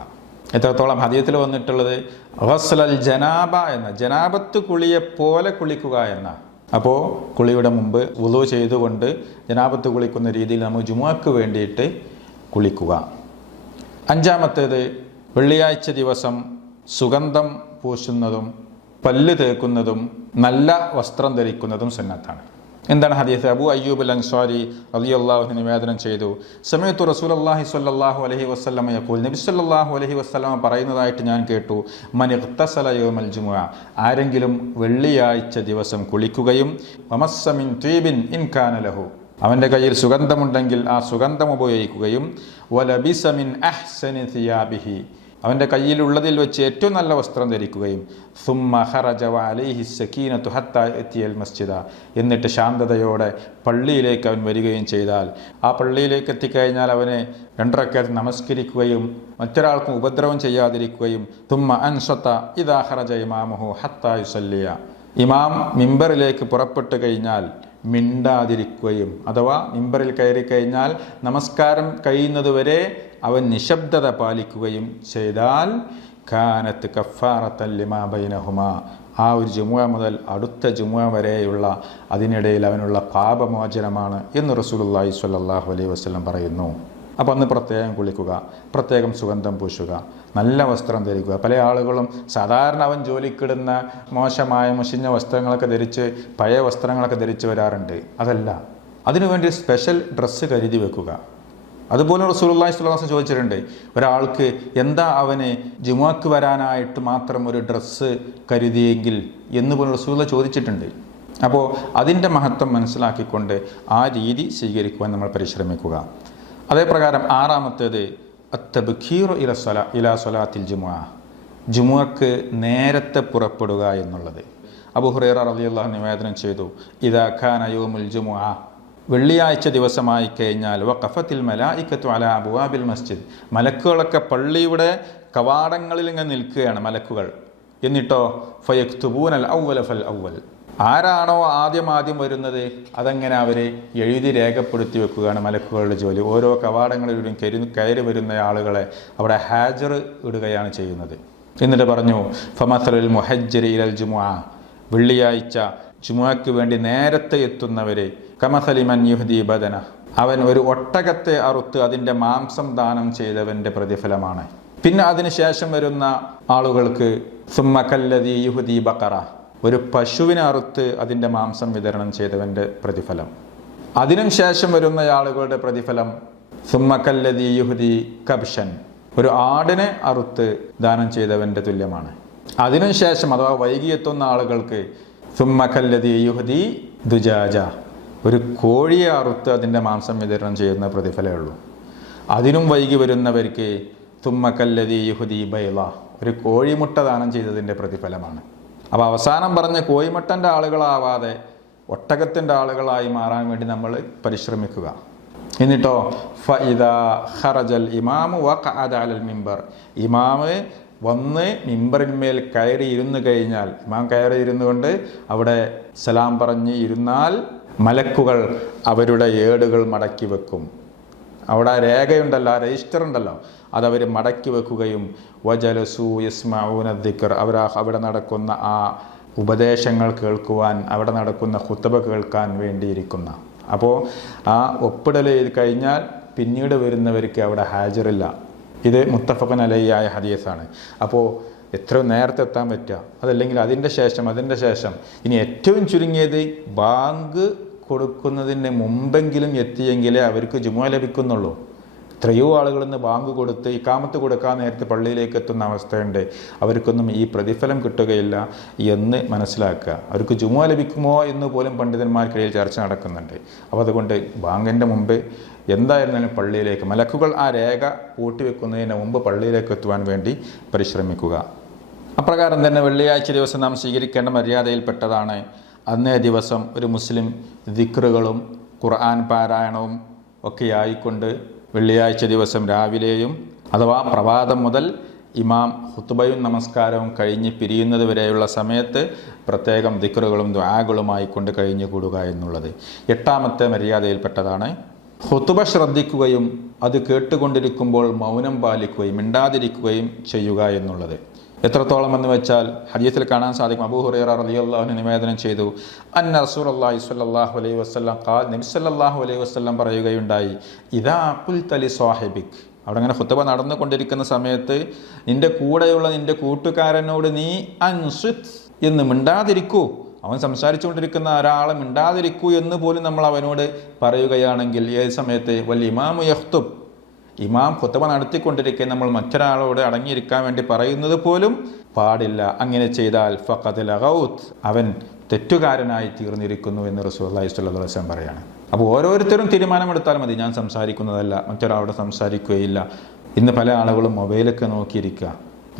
എത്രത്തോളം ഹദീസിൽ വന്നിട്ടുള്ളത് ഗസ്ലൽ ജനാബ എന്ന, ജനാബത്ത് കുളിയെപ്പോലെ കുളിക്കുക എന്ന. അപ്പോൾ കുളിയുടെ മുമ്പ് വുളു ചെയ്തുകൊണ്ട് ജനാബത്ത് കുളിക്കുന്ന രീതിയിൽ നമ്മൾ ജുമുഅക്ക് വേണ്ടിയിട്ട് കുളിക്കുക. അഞ്ചാമത്തേത്, വെള്ളിയാഴ്ച ദിവസം സുഗന്ധം പൂശുന്നതും പല്ല് തേക്കുന്നതും നല്ല വസ്ത്രം ധരിക്കുന്നതും സുന്നത്താണ്. എന്താണ് ഹദീസ്? അബൂ അയ്യൂബ് അൽ അൻസാരി റളിയല്ലാഹു അൻഹു നിവേദനം ചെയ്തു, സമയത്തു റസൂലുള്ളാഹി സ്വല്ലല്ലാഹു അലൈഹി വസല്ലം യഖൂൽ, നബി സ്വല്ലല്ലാഹു അലൈഹി വസല്ലം പറയുന്നതായിട്ട് ഞാൻ കേട്ടു, മൻ ഇഗ്തസല യൗമൽ ജുമുഅ, ആരെങ്കിലും വെള്ളിയാഴ്ച ദിവസം കുളിക്കുകയും വമസ്സ മിൻ തീബിൻ ഇൻ കാന ലഹു, അവൻ്റെ കയ്യിൽ സുഗന്ധമുണ്ടെങ്കിൽ ആ സുഗന്ധം ഉപയോഗിക്കുകയും വലബിസ മിൻ അഹ്സനി സിയാബിഹി, അവൻ്റെ കയ്യിലുള്ളതിൽ വെച്ച് ഏറ്റവും നല്ല വസ്ത്രം ധരിക്കുകയും സുമ്മ ഖറജ വഅലൈഹി സകീനതു ഹത്താ യഅതിയൽ മസ്ജിദ, എന്നിട്ട് ശാന്തതയോടെ പള്ളിയിലേക്ക് അവൻ വരികയും ചെയ്താൽ, ആ പള്ളിയിലേക്ക് എത്തിക്കഴിഞ്ഞാൽ അവനെ 2 റക്അത്ത് നമസ്കരിക്കുകയും മറ്റൊരാൾക്കും ഉപദ്രവം ചെയ്യാതിരിക്കുകയും സുമ്മ അൻസത ഇദാ ഖറജ ഇമാമുഹു ഹത്താ യുസല്ലിയ, ഇമാം മിമ്പറിലേക്ക് പുറപ്പെട്ടു കഴിഞ്ഞാൽ മിണ്ടാതിരിക്കുകയും, അഥവാ മിമ്പറിൽ കയറി കഴിഞ്ഞാൽ നമസ്കാരം കഴിയുന്നതുവരെ അവൻ നിശബ്ദത പാലിക്കുകയും ചെയ്താൽ കാനത്ത് കഫാറത്തൻ ലിമാ ബൈനഹുമാ, ആ ഒരു ജുമുഅ മുതൽ അടുത്ത ജുമുഅ വരെയുള്ള അതിനിടയിൽ അവനുള്ള പാപമോചനമാണ് എന്ന് റസൂലുള്ളാഹി സ്വല്ലല്ലാഹു അലൈഹി വസല്ലം പറയുന്നു. അപ്പോൾ അന്ന് പ്രത്യേകം കുളിക്കുക, പ്രത്യേകം സുഗന്ധം പൂശുക, നല്ല വസ്ത്രം ധരിക്കുക. പല ആളുകളും സാധാരണ അവൻ ജോലിക്കിടുന്ന മോശമായ മുഷിഞ്ഞ വസ്ത്രങ്ങളൊക്കെ ധരിച്ച്, പഴയ വസ്ത്രങ്ങളൊക്കെ ധരിച്ച് വരാറുണ്ട്. അതല്ല, അതിനുവേണ്ടി സ്പെഷ്യൽ ഡ്രസ്സ് കരുതി വെക്കുക. അതുപോലെ റസൂലുള്ളാഹി സ്വല്ലല്ലാഹു അലൈഹി വസല്ലം ചോദിച്ചിട്ടുണ്ട്, ഒരാൾക്ക് എന്താ അവന് ജുമുഅക്ക് വരാനായിട്ട് മാത്രം ഒരു ഡ്രസ്സ് കരുതിയെങ്കിൽ എന്ന് പോലും റസൂലുള്ളാഹി ചോദിച്ചിട്ടുണ്ട്. അപ്പോൾ അതിൻ്റെ മഹത്വം മനസ്സിലാക്കിക്കൊണ്ട് ആ രീതി സ്വീകരിക്കുവാൻ നമ്മൾ പരിശ്രമിക്കുക. അതേപ്രകാരം ആറാമത്തേത് അത്തബ്ഖീറു ഇലാ സ്വലാത്തിൽ ജുമുഅ, ജുമുഅക്ക് നേരത്തെ പുറപ്പെടുക എന്നുള്ളത്. അബൂ ഹുറൈറ റളിയല്ലാഹു അൻഹു നിവേദനം ചെയ്തു, ഇദാ കാന യൗമുൽ ജുമുഅ, വെള്ളിയാഴ്ച ദിവസമായി കഴിഞ്ഞാൽ വഖഫത്തിൽ മലായികത്തു അലാ അബ്വാബിൽ മസ്ജിദ്, മലക്കുകളൊക്കെ പള്ളിയുടെ കവാടങ്ങളിൽ ഇങ്ങനെ നിൽക്കുകയാണ് മലക്കുകൾ. എന്നിട്ടോ ഫയക്തുബൂനൽ അവ്വല ഫൽ അവ്വൽ, ആരാണോ ആദ്യം വരുന്നത് അതങ്ങനെ അവർ എഴുതി രേഖപ്പെടുത്തി വെക്കുകയാണ് മലക്കുകളുടെ ജോലി. ഓരോ കവാടങ്ങളിലൂടെയും കയറി വരുന്ന ആളുകളെ അവിടെ ഹാജർ ഇടുകയാണ് ചെയ്യുന്നത്. എന്നിട്ട് പറഞ്ഞു, ഫമസലുൽ മുഹജ്ജിരി ഇലൽ ജുമുഅ, വെള്ളിയാഴ്ച ജുമുഅക്ക് വേണ്ടി നേരത്തെ എത്തുന്നവരെ കമസലിമൻ യുഹ്ദി ബദന, അവൻ ഒരു ഒട്ടകത്തെ അറുത്ത് അതിൻ്റെ മാംസം ദാനം ചെയ്തവൻ്റെ പ്രതിഫലമാണ്. പിന്നെ അതിനുശേഷം വരുന്ന ആളുകൾക്ക് സുമ്മ കല്ലദി യുഹ്ദി ബഖറ, ഒരു പശുവിനെ അറുത്ത് അതിൻ്റെ മാംസം വിതരണം ചെയ്തവൻ്റെ പ്രതിഫലം. അതിനും ശേഷം വരുന്ന ആളുകളുടെ പ്രതിഫലം സുമ്മ കല്ലദി യുഹ്ദി കബ്ഷൻ, ഒരു ആടിനെ അറുത്ത് ദാനം ചെയ്തവൻ്റെ തുല്യമാണ്. അതിനും ശേഷം അഥവാ വൈകിയെത്തുന്ന ആളുകൾക്ക് സുമ്മ കല്ലദി യുഹ്ദി ദുജാജ, ഒരു കോഴിയെ അറുത്ത് അതിൻ്റെ മാംസം വിതരണം ചെയ്യുന്ന പ്രതിഫലമേ ഉള്ളൂ. അതിനും വൈകി വരുന്നവർക്ക് സുമ്മ കല്ലദി യുഹ്ദി ബൈള, ഒരു കോഴിമുട്ട ദാനം ചെയ്തതിൻ്റെ പ്രതിഫലമാണ്. അപ്പോൾ അവസാനം പറഞ്ഞ കോഴിമുട്ടൻ്റെ ആളുകളാവാതെ ഒട്ടകത്തിൻ്റെ ആളുകളായി മാറാൻ വേണ്ടി നമ്മൾ പരിശ്രമിക്കുക. എന്നിട്ടോ ഫഇദാ ഖറജൽ ഇമാമു വഖഅദ അലൽ മിമ്പർ, ഇമാമ് വന്ന് മിമ്പറിന്മേൽ കയറി ഇരുന്ന് കഴിഞ്ഞാൽ, ഇമാം കയറി ഇരുന്നു കൊണ്ട് അവിടെ സലാം പറഞ്ഞ് ഇരുന്നാൽ മലക്കുകൾ അവരുടെ ഏടുകൾ മടക്കി വെക്കും. അവിടെ രേഖയുണ്ടല്ലോ, ആ രജിസ്റ്റർ ഉണ്ടല്ലോ, അതവർ മടക്കി വെക്കുകയും വജലസു യസ്മഊന ദിക്ർ, അവിടെ നടക്കുന്ന ആ ഉപദേശങ്ങൾ കേൾക്കുവാൻ, അവിടെ നടക്കുന്ന ഖുത്ബ കേൾക്കാൻ വേണ്ടിയിരിക്കുന്ന. അപ്പോൾ ആ ഒപ്പിടൽ കഴിഞ്ഞാൽ പിന്നീട് വരുന്നവർക്ക് അവിടെ ഹാജറില്ല. ഇത് മുത്തഫഖൻ അലൈഹിയായ ഹദീസാണ്. അപ്പോൾ എത്ര നേരത്തെ എത്താൻ പറ്റുക, അതല്ലെങ്കിൽ അതിൻ്റെ ശേഷം ഇനി ഏറ്റവും ചുരുങ്ങിയത് ബാങ്ക് കൊടുക്കുന്നതിന് മുമ്പെങ്കിലും എത്തിയെങ്കിലേ അവർക്ക് ജുമുഅ ലഭിക്കുന്നുള്ളൂ. എത്രയോ ആളുകൾ ഇന്ന് ബാങ്ക് കൊടുത്ത് ഇഖാമത്ത് കൊടുക്കാൻ നേരത്തെ പള്ളിയിലേക്ക് എത്തുന്ന അവസ്ഥയുണ്ട്. അവർക്കൊന്നും ഈ പ്രതിഫലം കിട്ടുകയില്ല എന്ന് മനസ്സിലാക്കുക. അവർക്ക് ജുമുഅ ലഭിക്കുമോ എന്ന് പോലും പണ്ഡിതന്മാർക്കിടയിൽ ചർച്ച നടക്കുന്നുണ്ട്. അപ്പോൾ അതുകൊണ്ട് ബാങ്കിൻ്റെ മുമ്പ് എന്തായിരുന്നാലും പള്ളിയിലേക്ക്, മലക്കുകൾ ആ രേഖ പൂട്ടിവെക്കുന്നതിന് മുമ്പ് പള്ളിയിലേക്ക് എത്തുവാൻ വേണ്ടി പരിശ്രമിക്കുക. അപ്രകാരം തന്നെ വെള്ളിയാഴ്ച ദിവസം നാം സ്വീകരിക്കേണ്ട മര്യാദയിൽപ്പെട്ടതാണ് അന്നേ ദിവസം ഒരു മുസ്ലിം ദിക്റുകളും ഖുർആൻ പാരായണവും ഒക്കെയായിക്കൊണ്ട് വെള്ളിയാഴ്ച ദിവസം രാവിലെയും അഥവാ പ്രഭാതം മുതൽ ഇമാം ഖുത്ബയും നമസ്കാരവും കഴിഞ്ഞ് പിരിയുന്നത് വരെയുള്ള സമയത്ത് പ്രത്യേകം ദിക്റുകളും ദുആകളുമായി കൊണ്ട് കഴിഞ്ഞുകൂടുക എന്നുള്ളത് 8ാമത്തെ മര്യാദയിൽപ്പെട്ടതാണ്. ഖുതുബ ശ്രദ്ധിക്കുകയും അത് കേട്ടുകൊണ്ടിരിക്കുമ്പോൾ മൗനം പാലിക്കുകയും മിണ്ടാതിരിക്കുകയും ചെയ്യുക എന്നുള്ളത്. എത്രത്തോളം എന്ന് വെച്ചാൽ ഹദീസിൽ കാണാൻ സാധിക്കും. അബൂ ഹുറൈറ റളിയല്ലാഹു അൻഹു നിവേദനം ചെയ്തു, അന്ന റസൂലുള്ളാഹി സ്വല്ലല്ലാഹു അലൈഹി വസല്ലം ഖാൽ, നബി സല്ലല്ലാഹു അലൈഹി വസല്ലം പറയുകയുണ്ടായി, ഇദാ ഖുൽത ലി സാഹിബിക്, അവിടെ അങ്ങനെ ഖുതുബ നടന്നുകൊണ്ടിരിക്കുന്ന സമയത്ത് നിന്റെ കൂടെയുള്ള നിന്റെ കൂട്ടുകാരനോട് നീ അൻസിത് എന്ന് മിണ്ടാതിരിക്കൂ, അവൻ സംസാരിച്ചുകൊണ്ടിരിക്കുന്ന ഒരാളെ മിണ്ടാതിരിക്കൂ എന്ന് പോലും നമ്മൾ അവനോട് പറയുകയാണെങ്കിൽ, ഏത് സമയത്ത് വൽ ഇമാമു യഖ്തുബ്, ഇമാം ഖുതുബ നടത്തിക്കൊണ്ടിരിക്കെ നമ്മൾ മറ്റൊരാളോട് അടങ്ങിയിരിക്കാൻ വേണ്ടി പറയുന്നത് പോലും പാടില്ല. അങ്ങനെ ചെയ്താൽ ഫഖദ് ലഗൗത്, അവൻ തെറ്റുകാരനായി തീർന്നിരിക്കുന്നു എന്ന് റസൂലുള്ളാഹി സ്വല്ലല്ലാഹു അലൈഹി വസല്ലം പറയാണ്. അപ്പോൾ ഓരോരുത്തരും തീരുമാനമെടുത്താൽ മതി, ഞാൻ സംസാരിക്കുന്നതല്ല, മറ്റൊരാളോട് സംസാരിക്കുകയില്ല. ഇന്ന് പല ആളുകളും മൊബൈലൊക്കെ നോക്കിയിരിക്കുക.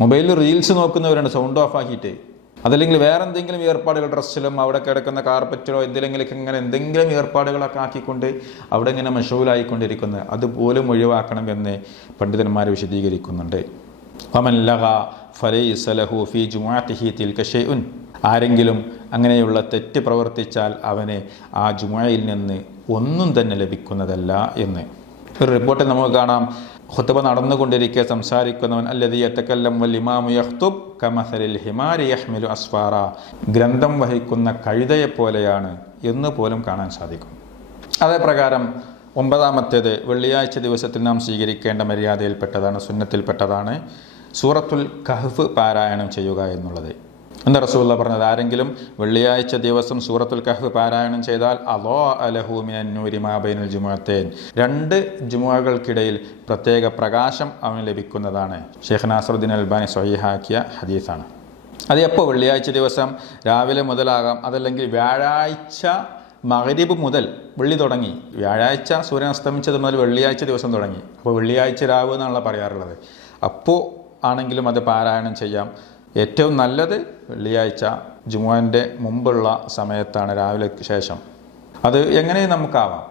മൊബൈലിൽ റീൽസ് നോക്കുന്നവരുണ്ട് സൗണ്ട് ഓഫ് ആക്കിയിട്ട്. അതല്ലെങ്കിൽ വേറെ എന്തെങ്കിലും ഏർപ്പാടുകൾ, ഡ്രസ്സിലും അവിടെ കിടക്കുന്ന കാർപ്പറ്റിലോ എന്തെങ്കിലുമൊക്കെ ഇങ്ങനെ എന്തെങ്കിലും ഏർപ്പാടുകളൊക്കെ ആക്കിക്കൊണ്ട് അവിടെ ഇങ്ങനെ മഷൂലായിക്കൊണ്ടിരിക്കുന്നത്, അതുപോലും ഒഴിവാക്കണം എന്ന് പണ്ഡിതന്മാർ വിശദീകരിക്കുന്നുണ്ട്. വമൻ ലഗാ ഫലൈസ ലഹു ഫീ ജുമുഅതിഹി തിൽക ശൈഉൻ, ആരെങ്കിലും അങ്ങനെയുള്ള തെറ്റ് പ്രവർത്തിച്ചാൽ അവന് ആ ജുമുഅയിൽ നിന്ന് ഒന്നും തന്നെ ലഭിക്കുന്നതല്ല എന്ന്. ഒരു റിപ്പോർട്ടിൽ നമുക്ക് കാണാം, ഖുതുബ നടന്നുകൊണ്ടിരിക്കെ സംസാരിക്കുന്നവൻ അല്ലദീ യതകല്ലം വൽ ഇമാമു യഖ്തുബ് കമസലിൽ ഹിമാരി യഹ്മിലു അസ്ഫാറ, ഗ്രന്ഥം വഹിക്കുന്ന കഴുതയെ പോലെയാണ് എന്ന് പോലും കാണാൻ സാധിക്കും. അതേപ്രകാരം 9-ാമത്തേത്, വെള്ളിയാഴ്ച ദിവസത്തിൽ നാം സ്വീകരിക്കേണ്ട മര്യാദയിൽപ്പെട്ടതാണ്, സുന്നത്തിൽപ്പെട്ടതാണ് സൂറത്തുൽ കഹ്ഫ് പാരായണം ചെയ്യുക എന്നുള്ളത്. എന്താ റസൂലുള്ളാഹി പറഞ്ഞത്? ആരെങ്കിലും വെള്ളിയാഴ്ച ദിവസം സൂറത്തുൽ കഹ്ഫ് പാരായണം ചെയ്താൽ അളാഅ ലഹു മിനൻ നൂരി മാ ബൈനൽ ജുമുഅത്തൈൻ, 2 ജുമുഅകൾക്കിടയിൽ പ്രത്യേക പ്രകാശം അവന് ലഭിക്കുന്നതാണ്. ഷെയ്ഖ് നാസറുദ്ദീൻ അൽബാനി സ്വഹീഹാക്കിയ ഹദീസാണ്. അത് എപ്പോൾ? വെള്ളിയാഴ്ച ദിവസം രാവിലെ മുതലാകാം, അതല്ലെങ്കിൽ വ്യാഴാഴ്ച മഗ്രിബ് മുതൽ, വെള്ളി തുടങ്ങി, വ്യാഴാഴ്ച സൂര്യൻ അസ്തമിച്ചത് മുതൽ വെള്ളിയാഴ്ച ദിവസം തുടങ്ങി. അപ്പോൾ വെള്ളിയാഴ്ച രാവ് എന്നാണല്ലോ പറയാറുള്ളത്. അപ്പോൾ ആണെങ്കിലും അത് പാരായണം ചെയ്യാം. ഏറ്റവും നല്ലത് വെള്ളിയാഴ്ച ജുമുഅൻ്റെ മുമ്പുള്ള സമയത്താണ്, രാവിലെ ശേഷം. അത് എങ്ങനെയും നമുക്കാവാം.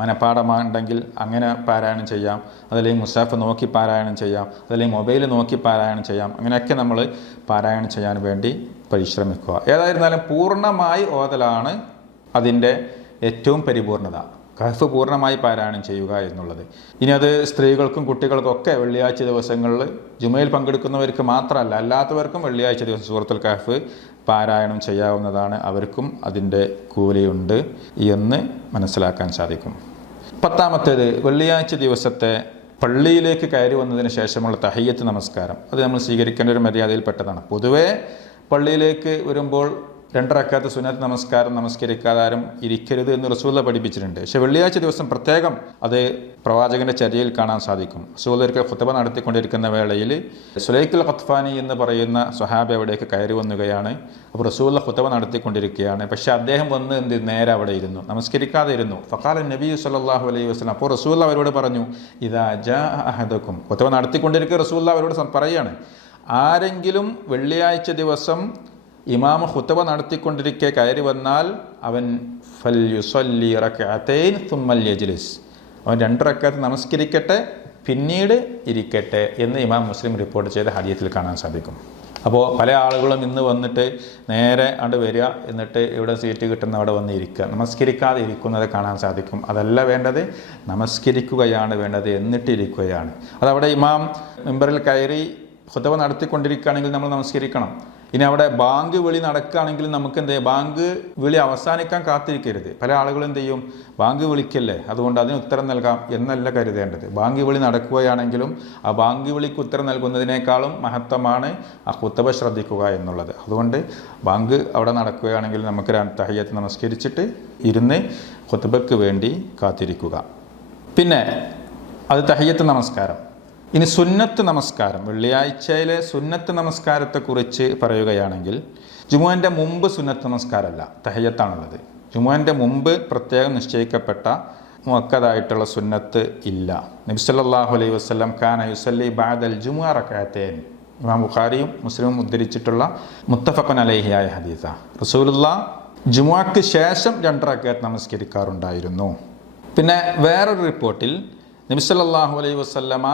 മനപ്പാഠമുണ്ടെങ്കിൽ അങ്ങനെ പാരായണം ചെയ്യാം, അതല്ലെങ്കിൽ മുസാഫ് നോക്കി പാരായണം ചെയ്യാം, അതല്ലെങ്കിൽ മൊബൈൽ നോക്കി പാരായണം ചെയ്യാം. അങ്ങനെയൊക്കെ നമ്മൾ പാരായണം ചെയ്യാൻ വേണ്ടി പരിശ്രമിക്കുക. ഏതായിരുന്നാലും പൂർണ്ണമായി ഓതലാണ് അതിൻ്റെ ഏറ്റവും പരിപൂർണത, കഹ്ഫ് പൂർണ്ണമായി പാരായണം ചെയ്യുക എന്നുള്ളത്. ഇനി അത് സ്ത്രീകൾക്കും കുട്ടികൾക്കും ഒക്കെ വെള്ളിയാഴ്ച ദിവസങ്ങളിൽ ജുമയിൽ പങ്കെടുക്കുന്നവർക്ക് മാത്രമല്ല, അല്ലാത്തവർക്കും വെള്ളിയാഴ്ച ദിവസം സൂറത്തുൽ കഹ്ഫ് പാരായണം ചെയ്യാവുന്നതാണ്. അവർക്കും അതിൻ്റെ കൂലിയുണ്ട് എന്ന് മനസ്സിലാക്കാൻ സാധിക്കും. 10-ാമത്തേത്, വെള്ളിയാഴ്ച ദിവസത്തെ പള്ളിയിലേക്ക് കയറി വന്നതിന് ശേഷമുള്ള തഹിയ്യത്ത് നമസ്കാരം. അത് നമ്മൾ സ്വീകരിക്കേണ്ട ഒരു മര്യാദയിൽപ്പെട്ടതാണ്. പൊതുവേ പള്ളിയിലേക്ക് വരുമ്പോൾ 2 റക്അത്ത് സുന്നത്ത് നമസ്കാരം നമസ്കരിക്കാതെ ആരും ഇരിക്കരുത് എന്ന് റസൂലുള്ളാഹി പഠിപ്പിച്ചിട്ടുണ്ട്. പക്ഷേ വെള്ളിയാഴ്ച ദിവസം പ്രത്യേകം അത് പ്രവാചകന്റെ ചര്യയിൽ കാണാൻ സാധിക്കും. റസൂലുള്ളാഹി ഖുതുബ നടത്തിക്കൊണ്ടിരിക്കുന്ന വേളയിൽ സുലൈഖുൽ ഖത്ഫാനി എന്ന് പറയുന്ന സ്വഹാബി അവിടേക്ക് കയറി വന്നുകയാണ്. അപ്പോൾ റസൂലുള്ളാഹി ഖുതുബ നടത്തിക്കൊണ്ടിരിക്കുകയാണ്. പക്ഷേ അദ്ദേഹം വന്ന് നേരെ അവിടെ ഇരുന്നു, നമസ്കരിക്കാതെ ഇരുന്നു. ഫഖാല നബി സല്ലല്ലാഹു അലൈഹി വസല്ലം, അപ്പോൾ റസൂലുള്ളാഹി അവരോട് പറഞ്ഞു, ഇദാ ജാഅ അഹദുക്കും, ഖുതുബ നടത്തിക്കൊണ്ടിരിക്കുക റസൂലുള്ളാഹി അവരോട് പറയുകയാണ്, ആരെങ്കിലും വെള്ളിയാഴ്ച ദിവസം ഇമാമ ഖുതുബ നടത്തിക്കൊണ്ടിരിക്കെ കയറി വന്നാൽ അവൻ ഫൽയുസല്ലി റക്അതൈൻ സുമ്മൽ യജ്ലിസ്, അവൻ 2 റക്അത്ത് നമസ്കരിക്കട്ടെ പിന്നീട് ഇരിക്കട്ടെ എന്ന് ഇമാം മുസ്ലിം റിപ്പോർട്ട് ചെയ്ത ഹദീസിൽ കാണാൻ സാധിക്കും. അപ്പോൾ പല ആളുകളും ഇന്ന് വന്നിട്ട് നേരെ അവിടെ വരിക, എന്നിട്ട് ഇവിടെ സീറ്റ് കിട്ടുന്ന അവിടെ വന്ന് ഇരിക്കുക, നമസ്കരിക്കാതെ ഇരിക്കുന്നത് കാണാൻ സാധിക്കും. അതല്ല വേണ്ടത്, നമസ്കരിക്കുകയാണ് വേണ്ടത്, എന്നിട്ട് ഇരിക്കുകയാണ്. അതവിടെ ഇമാം മിമ്പറിൽ കയറി ഖുതുബ നടത്തിക്കൊണ്ടിരിക്കുകയാണെങ്കിൽ നമ്മൾ നമസ്കരിക്കണം. ഇനി അവിടെ ബാങ്ക് വിളി നടക്കുകയാണെങ്കിൽ നമുക്ക് എന്ത് ചെയ്യും? ബാങ്ക് വിളി അവസാനിക്കാൻ കാത്തിരിക്കരുത്. പല ആളുകളും എന്ത് ചെയ്യും? ബാങ്ക് വിളിക്കല്ലേ, അതുകൊണ്ട് അതിന് ഉത്തരം നൽകാം എന്നല്ല കരുതേണ്ടത്. ബാങ്ക് വിളി നടക്കുകയാണെങ്കിലും ആ ബാങ്ക് വിളിക്ക് ഉത്തരം നൽകുന്നതിനേക്കാളും മഹത്വമാണ് ആ ഖുതുബ ശ്രദ്ധിക്കുക എന്നുള്ളത്. അതുകൊണ്ട് ബാങ്ക് അവിടെ നടക്കുകയാണെങ്കിൽ നമുക്ക് തഹിയ്യത്ത് നമസ്കരിച്ചിട്ട് ഇരുന്ന് ഖുതുബയ്ക്ക് വേണ്ടി കാത്തിരിക്കുക. പിന്നെ അത് തഹിയ്യത്ത് നമസ്കാരം. ഇനി സുന്നത്ത് നമസ്കാരം, വെള്ളിയാഴ്ചയിലെ സുന്നത്ത് നമസ്കാരത്തെക്കുറിച്ച് പറയുകയാണെങ്കിൽ, ജുമുഅൻ്റെ മുമ്പ് സുന്നത്ത് നമസ്കാരമല്ല, തഹിയ്യത്താണുള്ളത്. ജുമുഅൻ്റെ മുമ്പ് പ്രത്യേകം നിശ്ചയിക്കപ്പെട്ട മുഅക്കദായിട്ടുള്ള സുന്നത്ത് ഇല്ല. നബി സല്ലല്ലാഹു അലൈഹി വസല്ലം കാന യുസല്ലി ബഅദൽ ജുമുഅ റക്അതൈൻ, ഇമാം ബുഖാരിയും മുസ്ലിമും ഉദ്ധരിച്ചിട്ടുള്ള മുത്തഫഖുൻ അലൈഹിയായ ഹദീസാ. റസൂലുള്ളാഹി ജുമുഅക്ക് ശേഷം 2 റക്അത്ത് നമസ്കരിക്കാറുണ്ടായിരുന്നു. പിന്നെ വേറൊരു റിപ്പോർട്ടിൽ നബി സല്ലല്ലാഹു അലൈഹി വസല്ലമ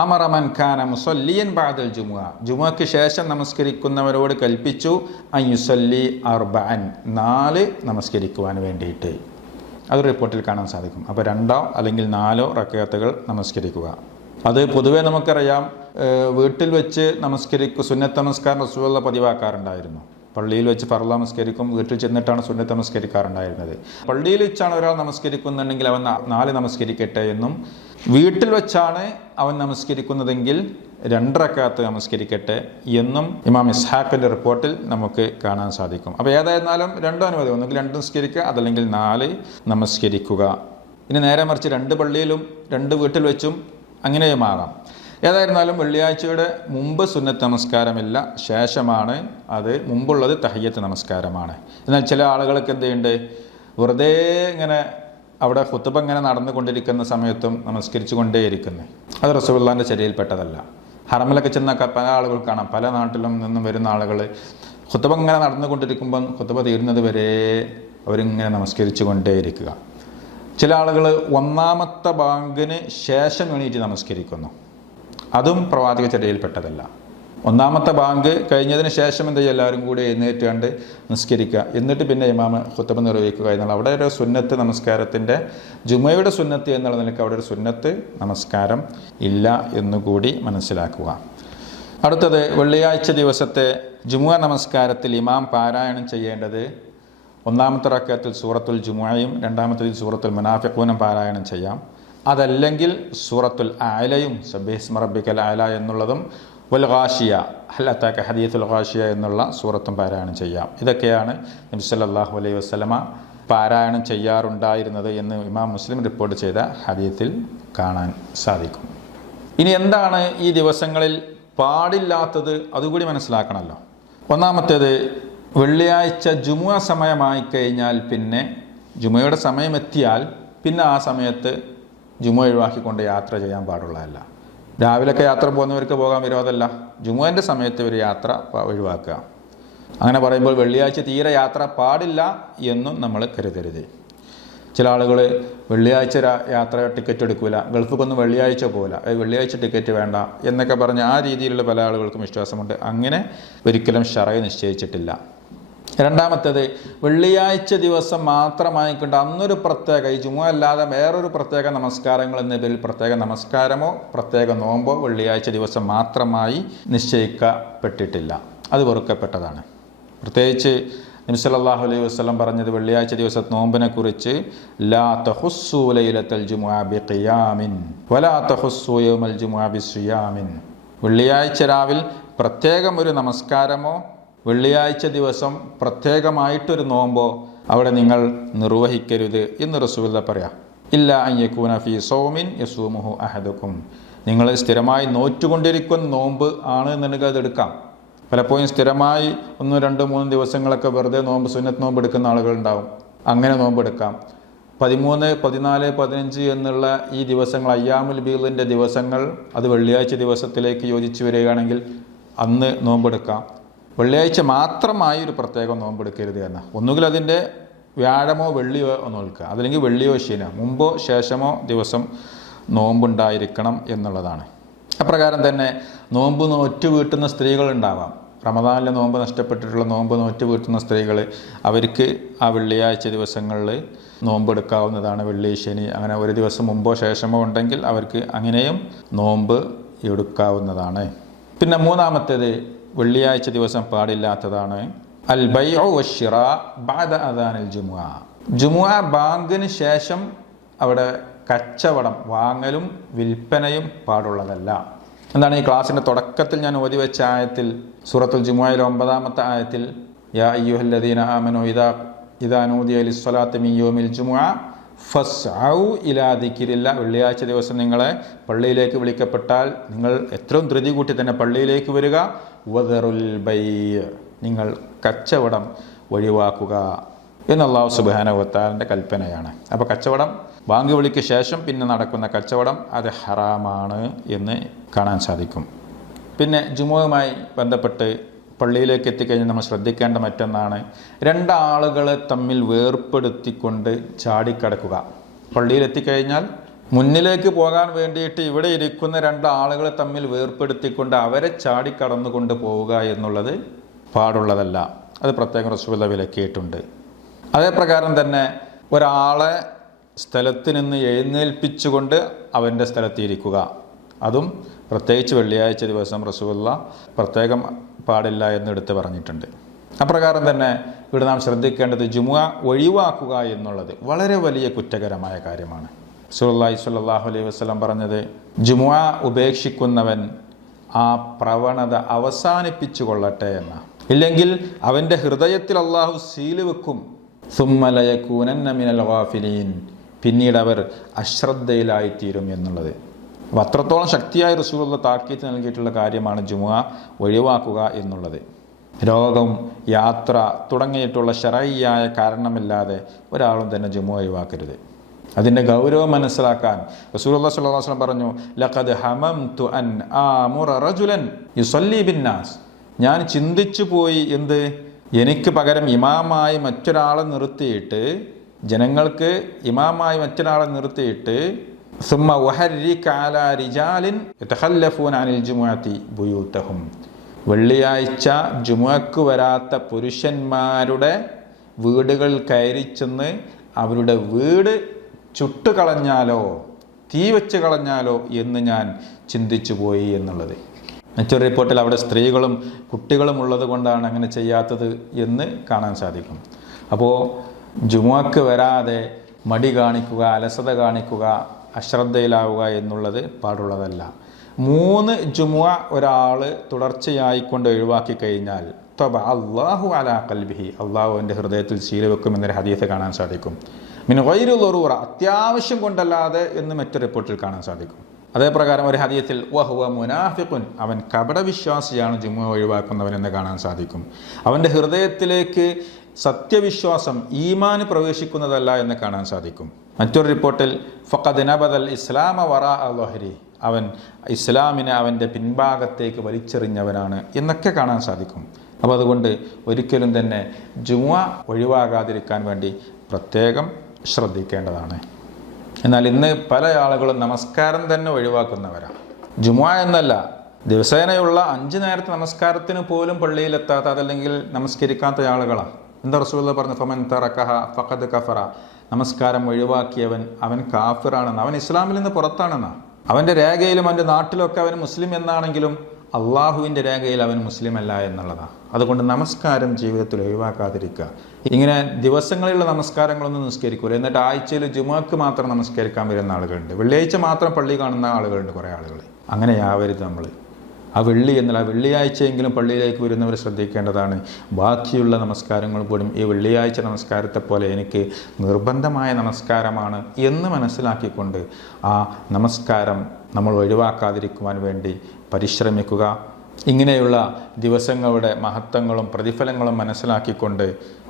അമറ മൻ കാന മുസല്ലിയൻ ബഅദൽ ജുമുഅ, ജുമുഅക്ക് ശേഷം നമസ്കരിക്കുന്നവരോട് കൽപ്പിച്ചു അൻ യുസല്ലി അർബഅൻ, 4 നമസ്കരിക്കുവാൻ വേണ്ടിയിട്ട്. അത് റിപ്പോർട്ടിൽ കാണാൻ സാധിക്കും. അപ്പോൾ 2 അല്ലെങ്കിൽ 4 റക്അത്തുകൾ നമസ്കരിക്കുക. അത് പൊതുവേ നമുക്കറിയാം, വീട്ടിൽ വെച്ച് സുന്നത്ത് നമസ്കാരം റസൂലുള്ളാഹി പതിവാക്കാറുണ്ടായിരുന്നു. പള്ളിയിൽ വെച്ച് ഫർള് നമസ്കരിക്കും, വീട്ടിൽ ചെന്നിട്ടാണ് സുന്നത്ത് നമസ്കരിക്കാറുണ്ടായിരുന്നത്. പള്ളിയിൽ വെച്ചാണ് ഒരാൾ നമസ്കരിക്കുന്നുണ്ടെങ്കിൽ അവൻ 4 നമസ്കരിക്കട്ടെ എന്നും, വീട്ടിൽ വെച്ചാണ് അവൻ നമസ്കരിക്കുന്നതെങ്കിൽ 2 റക്അത്ത് നമസ്കരിക്കട്ടെ എന്നും ഇമാം ഇസ്ഹാഖിൻ്റെ റിപ്പോർട്ടിൽ നമുക്ക് കാണാൻ സാധിക്കും. അപ്പോൾ ഏതായിരുന്നാലും 2 അനുമതി, ഒന്നുകിൽ 2 നമസ്കരിക്കുക, അതല്ലെങ്കിൽ 4 നമസ്കരിക്കുക. ഇനി നേരെ മറിച്ച് 2 പള്ളിയിലും 2 വീട്ടിൽ വെച്ചും അങ്ങനെയുമാകാം. ഏതായിരുന്നാലും വെള്ളിയാഴ്ചയുടെ മുമ്പ് സുന്നത്ത് നമസ്കാരമില്ല, ശേഷമാണ് അത്. മുമ്പുള്ളത് തഹിയ്യത്ത് നമസ്കാരമാണ്. എന്നാൽ ചില ആളുകൾക്ക് എന്തുണ്ട്, വെറുതെ ഇങ്ങനെ അവിടെ ഖുത്ബ ഇങ്ങനെ നടന്നുകൊണ്ടിരിക്കുന്ന സമയത്തും നമസ്കരിച്ചു കൊണ്ടേയിരിക്കുന്നത്. അത് റസൂലുള്ളാഹിൻ്റെ ചര്യയിൽപ്പെട്ടതല്ല. ഹറമിലൊക്കെ ചെന്ന പല ആളുകൾ കാണാം, പല നാട്ടിലും നിന്നും വരുന്ന ആളുകൾ ഖുത്ബ ഇങ്ങനെ നടന്നുകൊണ്ടിരിക്കുമ്പം ഖുത്ബ തീരുന്നത് വരെ അവരിങ്ങനെ നമസ്കരിച്ചു കൊണ്ടേയിരിക്കുക. ചില ആളുകൾ 1ാമത്തെ ബാങ്കിന് ശേഷം എണീറ്റ് നമസ്കരിക്കുന്നു. അതും പ്രവാചക ചര്യയിൽപ്പെട്ടതല്ല. 1ാമത്തെ ബാങ്ക് കഴിഞ്ഞതിന് ശേഷം എന്ത് ചെയ്യുക, എല്ലാവരും കൂടി എഴുന്നേറ്റ് കണ്ട് നിസ്കരിക്കുക, എന്നിട്ട് പിന്നെ ഇമാമ് ഖുത്ബ നിർവഹിക്കുക എന്നുള്ള അവിടെ ഒരു സുന്നത്ത് നമസ്കാരത്തിൻ്റെ ജുമയുടെ സുന്നത്ത് എന്നുള്ള നിലയ്ക്ക് അവിടെ ഒരു സുന്നത്ത് നമസ്കാരം ഇല്ല എന്നുകൂടി മനസ്സിലാക്കുക. അടുത്തത്, വെള്ളിയാഴ്ച ദിവസത്തെ ജുമുഅ നമസ്കാരത്തിൽ ഇമാം പാരായണം ചെയ്യേണ്ടത് 1ാമത്തെ റക്അത്തിൽ സൂറത്തുൽ ജുമുഅയും 2ാമത്തേതിൽ സൂറത്തുൽ മുനാഫിഖൂനും പാരായണം ചെയ്യാം. അതല്ലെങ്കിൽ സൂറത്തുൽ അഅലയും സബ്ബിഹിസ്മ റബ്ബിക്കൽ അഅല എന്നുള്ളതും വൽ ഗാശിയ ഹൽ അതാക ഹദീസുൽ ഗാശിയ എന്നുള്ള സൂറത്തും പാരായണം ചെയ്യാം. ഇതൊക്കെയാണ് നബി സല്ലല്ലാഹു അലൈഹി വസല്ലമ പാരായണം ചെയ്യാറുണ്ടായിരുന്നത് എന്ന് ഇമാം മുസ്ലിം റിപ്പോർട്ട് ചെയ്ത ഹദീസിൽ കാണാൻ സാധിക്കും. ഇനി എന്താണ് ഈ ദിവസങ്ങളിൽ പാടില്ലാത്തത്, അതുകൂടി മനസ്സിലാക്കണമല്ലോ. ഒന്നാമത്തേത്, വെള്ളിയാഴ്ച ജുമുഅ സമയമായി കഴിഞ്ഞാൽ പിന്നെ ജുമുഅയുടെ സമയമെത്തിയാൽ പിന്നെ ആ സമയത്ത് ജുമുഅ ഒഴിവാക്കിക്കൊണ്ട് യാത്ര ചെയ്യാൻ പാടുള്ളതല്ല. രാവിലെയൊക്കെ യാത്ര പോകുന്നവർക്ക് പോകാൻ വിരോധമല്ല, ജുമുഅൻ്റെ സമയത്ത് ഒരു യാത്ര ഒഴിവാക്കുക. അങ്ങനെ പറയുമ്പോൾ വെള്ളിയാഴ്ച തീരെ യാത്ര പാടില്ല എന്നും നമ്മൾ കരുതരുത്. ചില ആളുകൾ വെള്ളിയാഴ്ച യാത്ര ടിക്കറ്റ് എടുക്കില്ല, ഗൾഫിക്കൊന്നും വെള്ളിയാഴ്ച പോകില്ല, വെള്ളിയാഴ്ച ടിക്കറ്റ് വേണ്ട എന്നൊക്കെ പറഞ്ഞ് ആ രീതിയിലുള്ള പല ആളുകൾക്കും വിശ്വാസമുണ്ട്. അങ്ങനെ ഒരിക്കലും ശറഅ് നിശ്ചയിച്ചിട്ടില്ല. രണ്ടാമത്തേത്, വെള്ളിയാഴ്ച ദിവസം മാത്രമായിക്കൊണ്ട് അന്നൊരു പ്രത്യേക, ഈ ജുമുഅ അല്ലാതെ വേറൊരു പ്രത്യേക നമസ്കാരങ്ങൾ എന്ന പേരിൽ പ്രത്യേക നമസ്കാരമോ പ്രത്യേക നോമ്പോ വെള്ളിയാഴ്ച ദിവസം മാത്രമായി നിശ്ചയിക്കപ്പെട്ടിട്ടില്ല. അത് വെറുക്കപ്പെട്ടതാണ്. പ്രത്യേകിച്ച് നബി സല്ലല്ലാഹു അലൈഹി വസല്ലം പറഞ്ഞത് വെള്ളിയാഴ്ച ദിവസത്തെ നോമ്പിനെ കുറിച്ച്, ലാ തഖുസ്സു ലൈലത്തൽ ജുമുഅ ബിഖിയാമിൻ വലാ തഖുസ്സു യൗമൽ ജുമുഅ ബിസിയാമിൻ. വെള്ളിയാഴ്ച രാവിൽ പ്രത്യേകം ഒരു നമസ്കാരമോ വെള്ളിയാഴ്ച ദിവസം പ്രത്യേകമായിട്ടൊരു നോമ്പോ അവിടെ നിങ്ങൾ നിർവഹിക്കരുത് എന്ന് റസൂലുള്ളാഹി പറയാം. ഇല്ല അൻ യകൂന ഫീ സൗമിൻ യസൂമുഹു അഹദുക്കും. നിങ്ങൾ സ്ഥിരമായി നോറ്റുകൊണ്ടിരിക്കുന്ന നോമ്പ് ആണ് എന്നുണ്ടെങ്കിൽ അതെടുക്കാം. പലപ്പോഴും സ്ഥിരമായി 1, 2, 3 ദിവസങ്ങളൊക്കെ വെറുതെ നോമ്പ്, സുന്നത്ത് നോമ്പ് എടുക്കുന്ന ആളുകളുണ്ടാവും. അങ്ങനെ നോമ്പെടുക്കാം. 13, 14, 15 എന്നുള്ള ഈ ദിവസങ്ങൾ, അയ്യാമുൽ ബീദിൻ്റെ ദിവസങ്ങൾ, അത് വെള്ളിയാഴ്ച ദിവസത്തിലേക്ക് യോജിച്ച് വരികയാണെങ്കിൽ അന്ന് നോമ്പെടുക്കാം. വെള്ളിയാഴ്ച മാത്രമായി ഒരു പ്രത്യേകം നോമ്പെടുക്കരുത് എന്ന, ഒന്നുകിൽ അതിൻ്റെ വ്യാഴമോ വെള്ളിയോ നോൽക്കുക, അതല്ലെങ്കിൽ വെള്ളിയോ ശനിയോ മുമ്പോ ശേഷമോ ദിവസം നോമ്പുണ്ടായിരിക്കണം എന്നുള്ളതാണ്. അപ്രകാരം തന്നെ നോമ്പ് നോറ്റ് വീട്ടുന്ന സ്ത്രീകളുണ്ടാവാം. റമദാനിലെ നോമ്പ് നഷ്ടപ്പെട്ടിട്ടുള്ള നോമ്പ് നോറ്റ് വീട്ടുന്ന സ്ത്രീകൾ, അവർക്ക് ആ വെള്ളിയാഴ്ച ദിവസങ്ങളിൽ നോമ്പെടുക്കാവുന്നതാണ്. വെള്ളി, ശനി അങ്ങനെ ഒരു ദിവസം മുമ്പോ ശേഷമോ ഉണ്ടെങ്കിൽ അവർക്ക് അങ്ങനെയും നോമ്പ് എടുക്കാവുന്നതാണ്. പിന്നെ മൂന്നാമത്തേത്, വെള്ളിയാഴ്ച ദിവസം പാടില്ലാത്തതാണ് അൽ ബൈഉ വശ്ശിറാ ബഅദ അദാനിൽ ജുമുഅ. ജുമുഅ ബാങ്കിന് ശേഷം അവിടെ കച്ചവടം, വാങ്ങലും വിൽപ്പനയും പാടുള്ളതല്ല. എന്താണ് ഈ ക്ലാസ്സിൻ്റെ തുടക്കത്തിൽ ഞാൻ ഓതി വെച്ച ആയത്തിൽ, സൂറത്തുൽ ജുമുഅയിലെ 9ാമത്തെ ആയത്തിൽ, യാ അയ്യുഹല്ലദീന ആമനൂ ഇദാ നൂദിയ ലിസ്സലാത്തി മിൻ യൗമിൽ ജുമുഅ ഫസ്ഔ ഇലാ ദിക്രില്ല. വെള്ളിയാഴ്ച ദിവസം നിങ്ങളെ പള്ളിയിലേക്ക് വിളിക്കപ്പെട്ടാൽ നിങ്ങൾ എത്രയും ധൃതി കൂട്ടി തന്നെ പള്ളിയിലേക്ക് വരിക. വദറുൽ ബൈ, നിങ്ങൾ കച്ചവടം ഒഴിവാക്കുക എന്ന് അല്ലാഹു സുബ്ഹാനഹു വ തആലയുടെ കൽപ്പനയാണ്. അപ്പോൾ കച്ചവടം, ബാങ്ക് വിളിക്ക് ശേഷം പിന്നെ നടക്കുന്ന കച്ചവടം അത് ഹറാമാണ് എന്ന് കാണാൻ സാധിക്കും. പിന്നെ ജുമുഅയുമായി ബന്ധപ്പെട്ട് പള്ളിയിലേക്ക് എത്തിക്കഴിഞ്ഞാൽ നമ്മൾ ശ്രദ്ധിക്കേണ്ട മറ്റൊന്നാണ്, 2 ആളുകളെ തമ്മിൽ വേർപ്പെടുത്തിക്കൊണ്ട് ചാടിക്കടക്കുക. പള്ളിയിൽ എത്തിക്കഴിഞ്ഞാൽ മുന്നിലേക്ക് പോകാൻ വേണ്ടിയിട്ട് ഇവിടെ ഇരിക്കുന്ന 2 ആളുകളെ തമ്മിൽ വേർപ്പെടുത്തിക്കൊണ്ട് അവരെ ചാടിക്കടന്നുകൊണ്ട് പോവുക എന്നുള്ളത് പാടുള്ളതല്ല. അത് പ്രത്യേകം റസൂലുള്ളാഹി വിലക്കിയിട്ടുണ്ട്. അതേപ്രകാരം തന്നെ ഒരാളെ സ്ഥലത്ത് നിന്ന് എഴുന്നേൽപ്പിച്ചുകൊണ്ട് അവൻ്റെ സ്ഥലത്തിരിക്കുക. അതും പ്രത്യേകിച്ച് വെള്ളിയാഴ്ച ദിവസം റസൂലുള്ളാഹി പ്രത്യേകം പാടില്ല എന്ന് എടുത്ത് പറഞ്ഞിട്ടുണ്ട്. അപ്രകാരം തന്നെ ഇവിടെ നാം ശ്രദ്ധിക്കേണ്ടത് ജുമുഅ ഒഴിവാക്കുക എന്നുള്ളത് വളരെ വലിയ കുറ്റകരമായ കാര്യമാണ്. റസൂലുള്ളാഹി സ്വല്ലല്ലാഹു അലൈഹി വസല്ലം പറഞ്ഞത്, ജുമുഅ ഉപേക്ഷിക്കുന്നവൻ ആ പ്രവണത അവസാനിപ്പിച്ചു കൊള്ളട്ടെ എന്ന, ഇല്ലെങ്കിൽ അവൻ്റെ ഹൃദയത്തിൽ അള്ളാഹു സീല് വെക്കും. സുമ്മ ലയകൂനന്ന മിനൽ ഗാഫിലീൻ, പിന്നീട് അവർ അശ്രദ്ധയിലായിത്തീരും എന്നുള്ളത്. അപ്പോൾ അത്രത്തോളം ശക്തിയായി റസൂലുള്ളാഹി താക്കീത്ത് നൽകിയിട്ടുള്ള കാര്യമാണ് ജുമുഅ ഒഴിവാക്കുക എന്നുള്ളത്. രോഗം, യാത്ര തുടങ്ങിയിട്ടുള്ള ശരഈയായ കാരണമില്ലാതെ ഒരാളും തന്നെ ജുമുഅ ഒഴിവാക്കരുത്. അതിൻ്റെ ഗൗരവം മനസ്സിലാക്കാൻ റസൂലുള്ളാഹി സ്വല്ലല്ലാഹു അലൈഹി വസല്ലം പറഞ്ഞു, ലഖദ് ഹമംതു അൻ ആമുറ റജുലൻ യുസല്ലി ബിന്നാസ്, ഞാൻ ചിന്തിച്ചു പോയി എന്ത്, എനിക്ക് പകരം ഇമാമായി മറ്റൊരാളെ നിർത്തിയിട്ട്, ജനങ്ങൾക്ക് ഇമാമായി മറ്റൊരാളെ നിർത്തിയിട്ട് സുമ്മ വഹർരിക അലാ റിജാലിൻ യതഖല്ലഫൂന അനിൽ ജുമുഅത്തി ബുയൂതഹും, വെള്ളിയാഴ്ച ജുമുഅക്ക് വരാത്ത പുരുഷന്മാരുടെ വീടുകൾ കയറി ചെന്ന് അവരുടെ വീട് ചുട്ടുകളഞ്ഞാലോ തീ വെച്ച് കളഞ്ഞാലോ എന്ന് ഞാൻ ചിന്തിച്ചു പോയി എന്നുള്ളത്. മറ്റൊരു റിപ്പോർട്ടിൽ അവിടെ സ്ത്രീകളും കുട്ടികളും ഉള്ളത് കൊണ്ടാണ് അങ്ങനെ ചെയ്യാത്തത് എന്ന് കാണാൻ സാധിക്കും. അപ്പോൾ ജുമുഅക്ക് വരാതെ മടി കാണിക്കുക, അലസത കാണിക്കുക, അശ്രദ്ധയിലാവുക എന്നുള്ളത് പാടുള്ളതല്ല. 3 ജുമുഅ ഒരാൾ തുടർച്ചയായിക്കൊണ്ട് ഒഴിവാക്കി കഴിഞ്ഞാൽ തബ അല്ലാഹു അലാ ഖൽബിഹി, അള്ളാഹു എൻ്റെ ഹൃദയത്തിൽ ശീല വെക്കും എന്നൊരു ഹദീസ് കാണാൻ സാധിക്കും. മിൻ ഗൈരി ദറൂറ, അത്യാവശ്യം കൊണ്ടല്ലാതെ എന്ന് മറ്റൊരു റിപ്പോർട്ടിൽ കാണാൻ സാധിക്കും. അതേപ്രകാരം ഒരു ഹദീസിൽ വഹുവ മുനാഫിഖുൻ, അവൻ കപടവിശ്വാസിയാണ് ജുമുഅ ഒഴിവാക്കുന്നവനെന്ന് കാണാൻ സാധിക്കും. അവൻ്റെ ഹൃദയത്തിലേക്ക് സത്യവിശ്വാസം, ഈമാന് പ്രവേശിക്കുന്നതല്ല എന്ന് കാണാൻ സാധിക്കും. മറ്റൊരു റിപ്പോർട്ടിൽ ഫഖദ് നബദൽ ഇസ്ലാമ വറാഅ ളഹ്രി, അവൻ ഇസ്ലാമിനെ അവൻ്റെ പിൻഭാഗത്തേക്ക് വലിച്ചെറിഞ്ഞവനാണ് എന്നൊക്കെ കാണാൻ സാധിക്കും. അപ്പോൾ അതുകൊണ്ട് ഒരിക്കലും തന്നെ ജുമുഅ ഒഴിവാകാതിരിക്കാൻ വേണ്ടി പ്രത്യേകം ശ്രദ്ധിക്കേണ്ടതാണ്. എന്നാൽ ഇന്ന് പല ആളുകളും നമസ്കാരം തന്നെ ഒഴിവാക്കുന്നവരാണ്. ജുമുഅ എന്നല്ല, ദിവസേനയുള്ള 5 നേരത്തെ നമസ്കാരത്തിന് പോലും പള്ളിയിലെത്താത്ത, അതല്ലെങ്കിൽ നമസ്കരിക്കാത്ത ആളുകളാണ്. എന്താ റസൂലുള്ളാഹി പറഞ്ഞു, ഫമൻ തറകഹ ഫഖദ് കഫറ, നമസ്കാരം ഒഴിവാക്കിയവൻ അവൻ കാഫിറാണെന്ന്, അവൻ ഇസ്ലാമിൽ നിന്ന് പുറത്താണെന്ന്. അവൻ്റെ രേഖയിലും അവൻ്റെ നാട്ടിലൊക്കെ അവൻ മുസ്ലിം എന്നാണെങ്കിലും അള്ളാഹുവിൻ്റെ രേഖയിൽ അവൻ മുസ്ലിം അല്ല എന്നുള്ളതാണ്. അതുകൊണ്ട് നമസ്കാരം ജീവിതത്തിൽ ഒഴിവാക്കാതിരിക്കുക. ഇങ്ങനെ ദിവസങ്ങളിലുള്ള നമസ്കാരങ്ങളൊന്നും നിസ്കരിക്കൂല, എന്നിട്ട് ആഴ്ചയിൽ ജുമുഅക്ക് മാത്രം നമസ്കരിക്കാൻ വരുന്ന ആളുകളുണ്ട്, വെള്ളിയാഴ്ച മാത്രം പള്ളി കാണുന്ന ആളുകളുണ്ട് കുറേ ആളുകൾ. അങ്ങനെയാവരുത് നമ്മൾ. ആ വെള്ളി എന്നല്ല, വെള്ളിയാഴ്ചയെങ്കിലും പള്ളിയിലേക്ക് വരുന്നവർ ശ്രദ്ധിക്കേണ്ടതാണ്. ബാക്കിയുള്ള നമസ്കാരങ്ങൾ പോലും ഈ വെള്ളിയാഴ്ച നമസ്കാരത്തെ പോലെ എനിക്ക് നിർബന്ധമായ നമസ്കാരമാണ് എന്ന് മനസ്സിലാക്കിക്കൊണ്ട് ആ നമസ്കാരം നമ്മൾ ഒഴിവാക്കാതിരിക്കുവാൻ വേണ്ടി പരിശ്രമിക്കുക. ഇങ്ങനെയുള്ള ദിവസങ്ങളുടെ മഹത്വങ്ങളും പ്രതിഫലങ്ങളും മനസ്സിലാക്കിക്കൊണ്ട്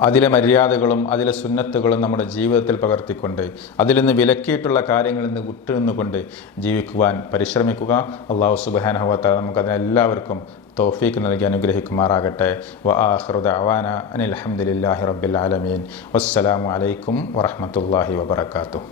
അതിലെ മര്യാദകളും അതിലെ സുന്നത്തുകളും നമ്മുടെ ജീവിതത്തിൽ പകർത്തിക്കൊണ്ട് അതിൽ നിന്ന് വിലക്കിയിട്ടുള്ള കാര്യങ്ങളിൽ നിന്ന് വിട്ടുനിന്നുകൊണ്ട് ജീവിക്കുവാൻ പരിശ്രമിക്കുക. അല്ലാഹു സുബ്ഹാനഹു വ തആല നമുക്കതിനെല്ലാവർക്കും തൗഫീഖ് നൽകി അനുഗ്രഹിക്കുമാറാകട്ടെ. വ ആഖിറു ദഅവാന അനിൽ ഹംദുലില്ലാഹി റബ്ബിൽ ആലമീൻ. വസ്സലാമു അലൈക്കും വറഹ്മത്തുള്ളാഹി വബറകാതുഹു.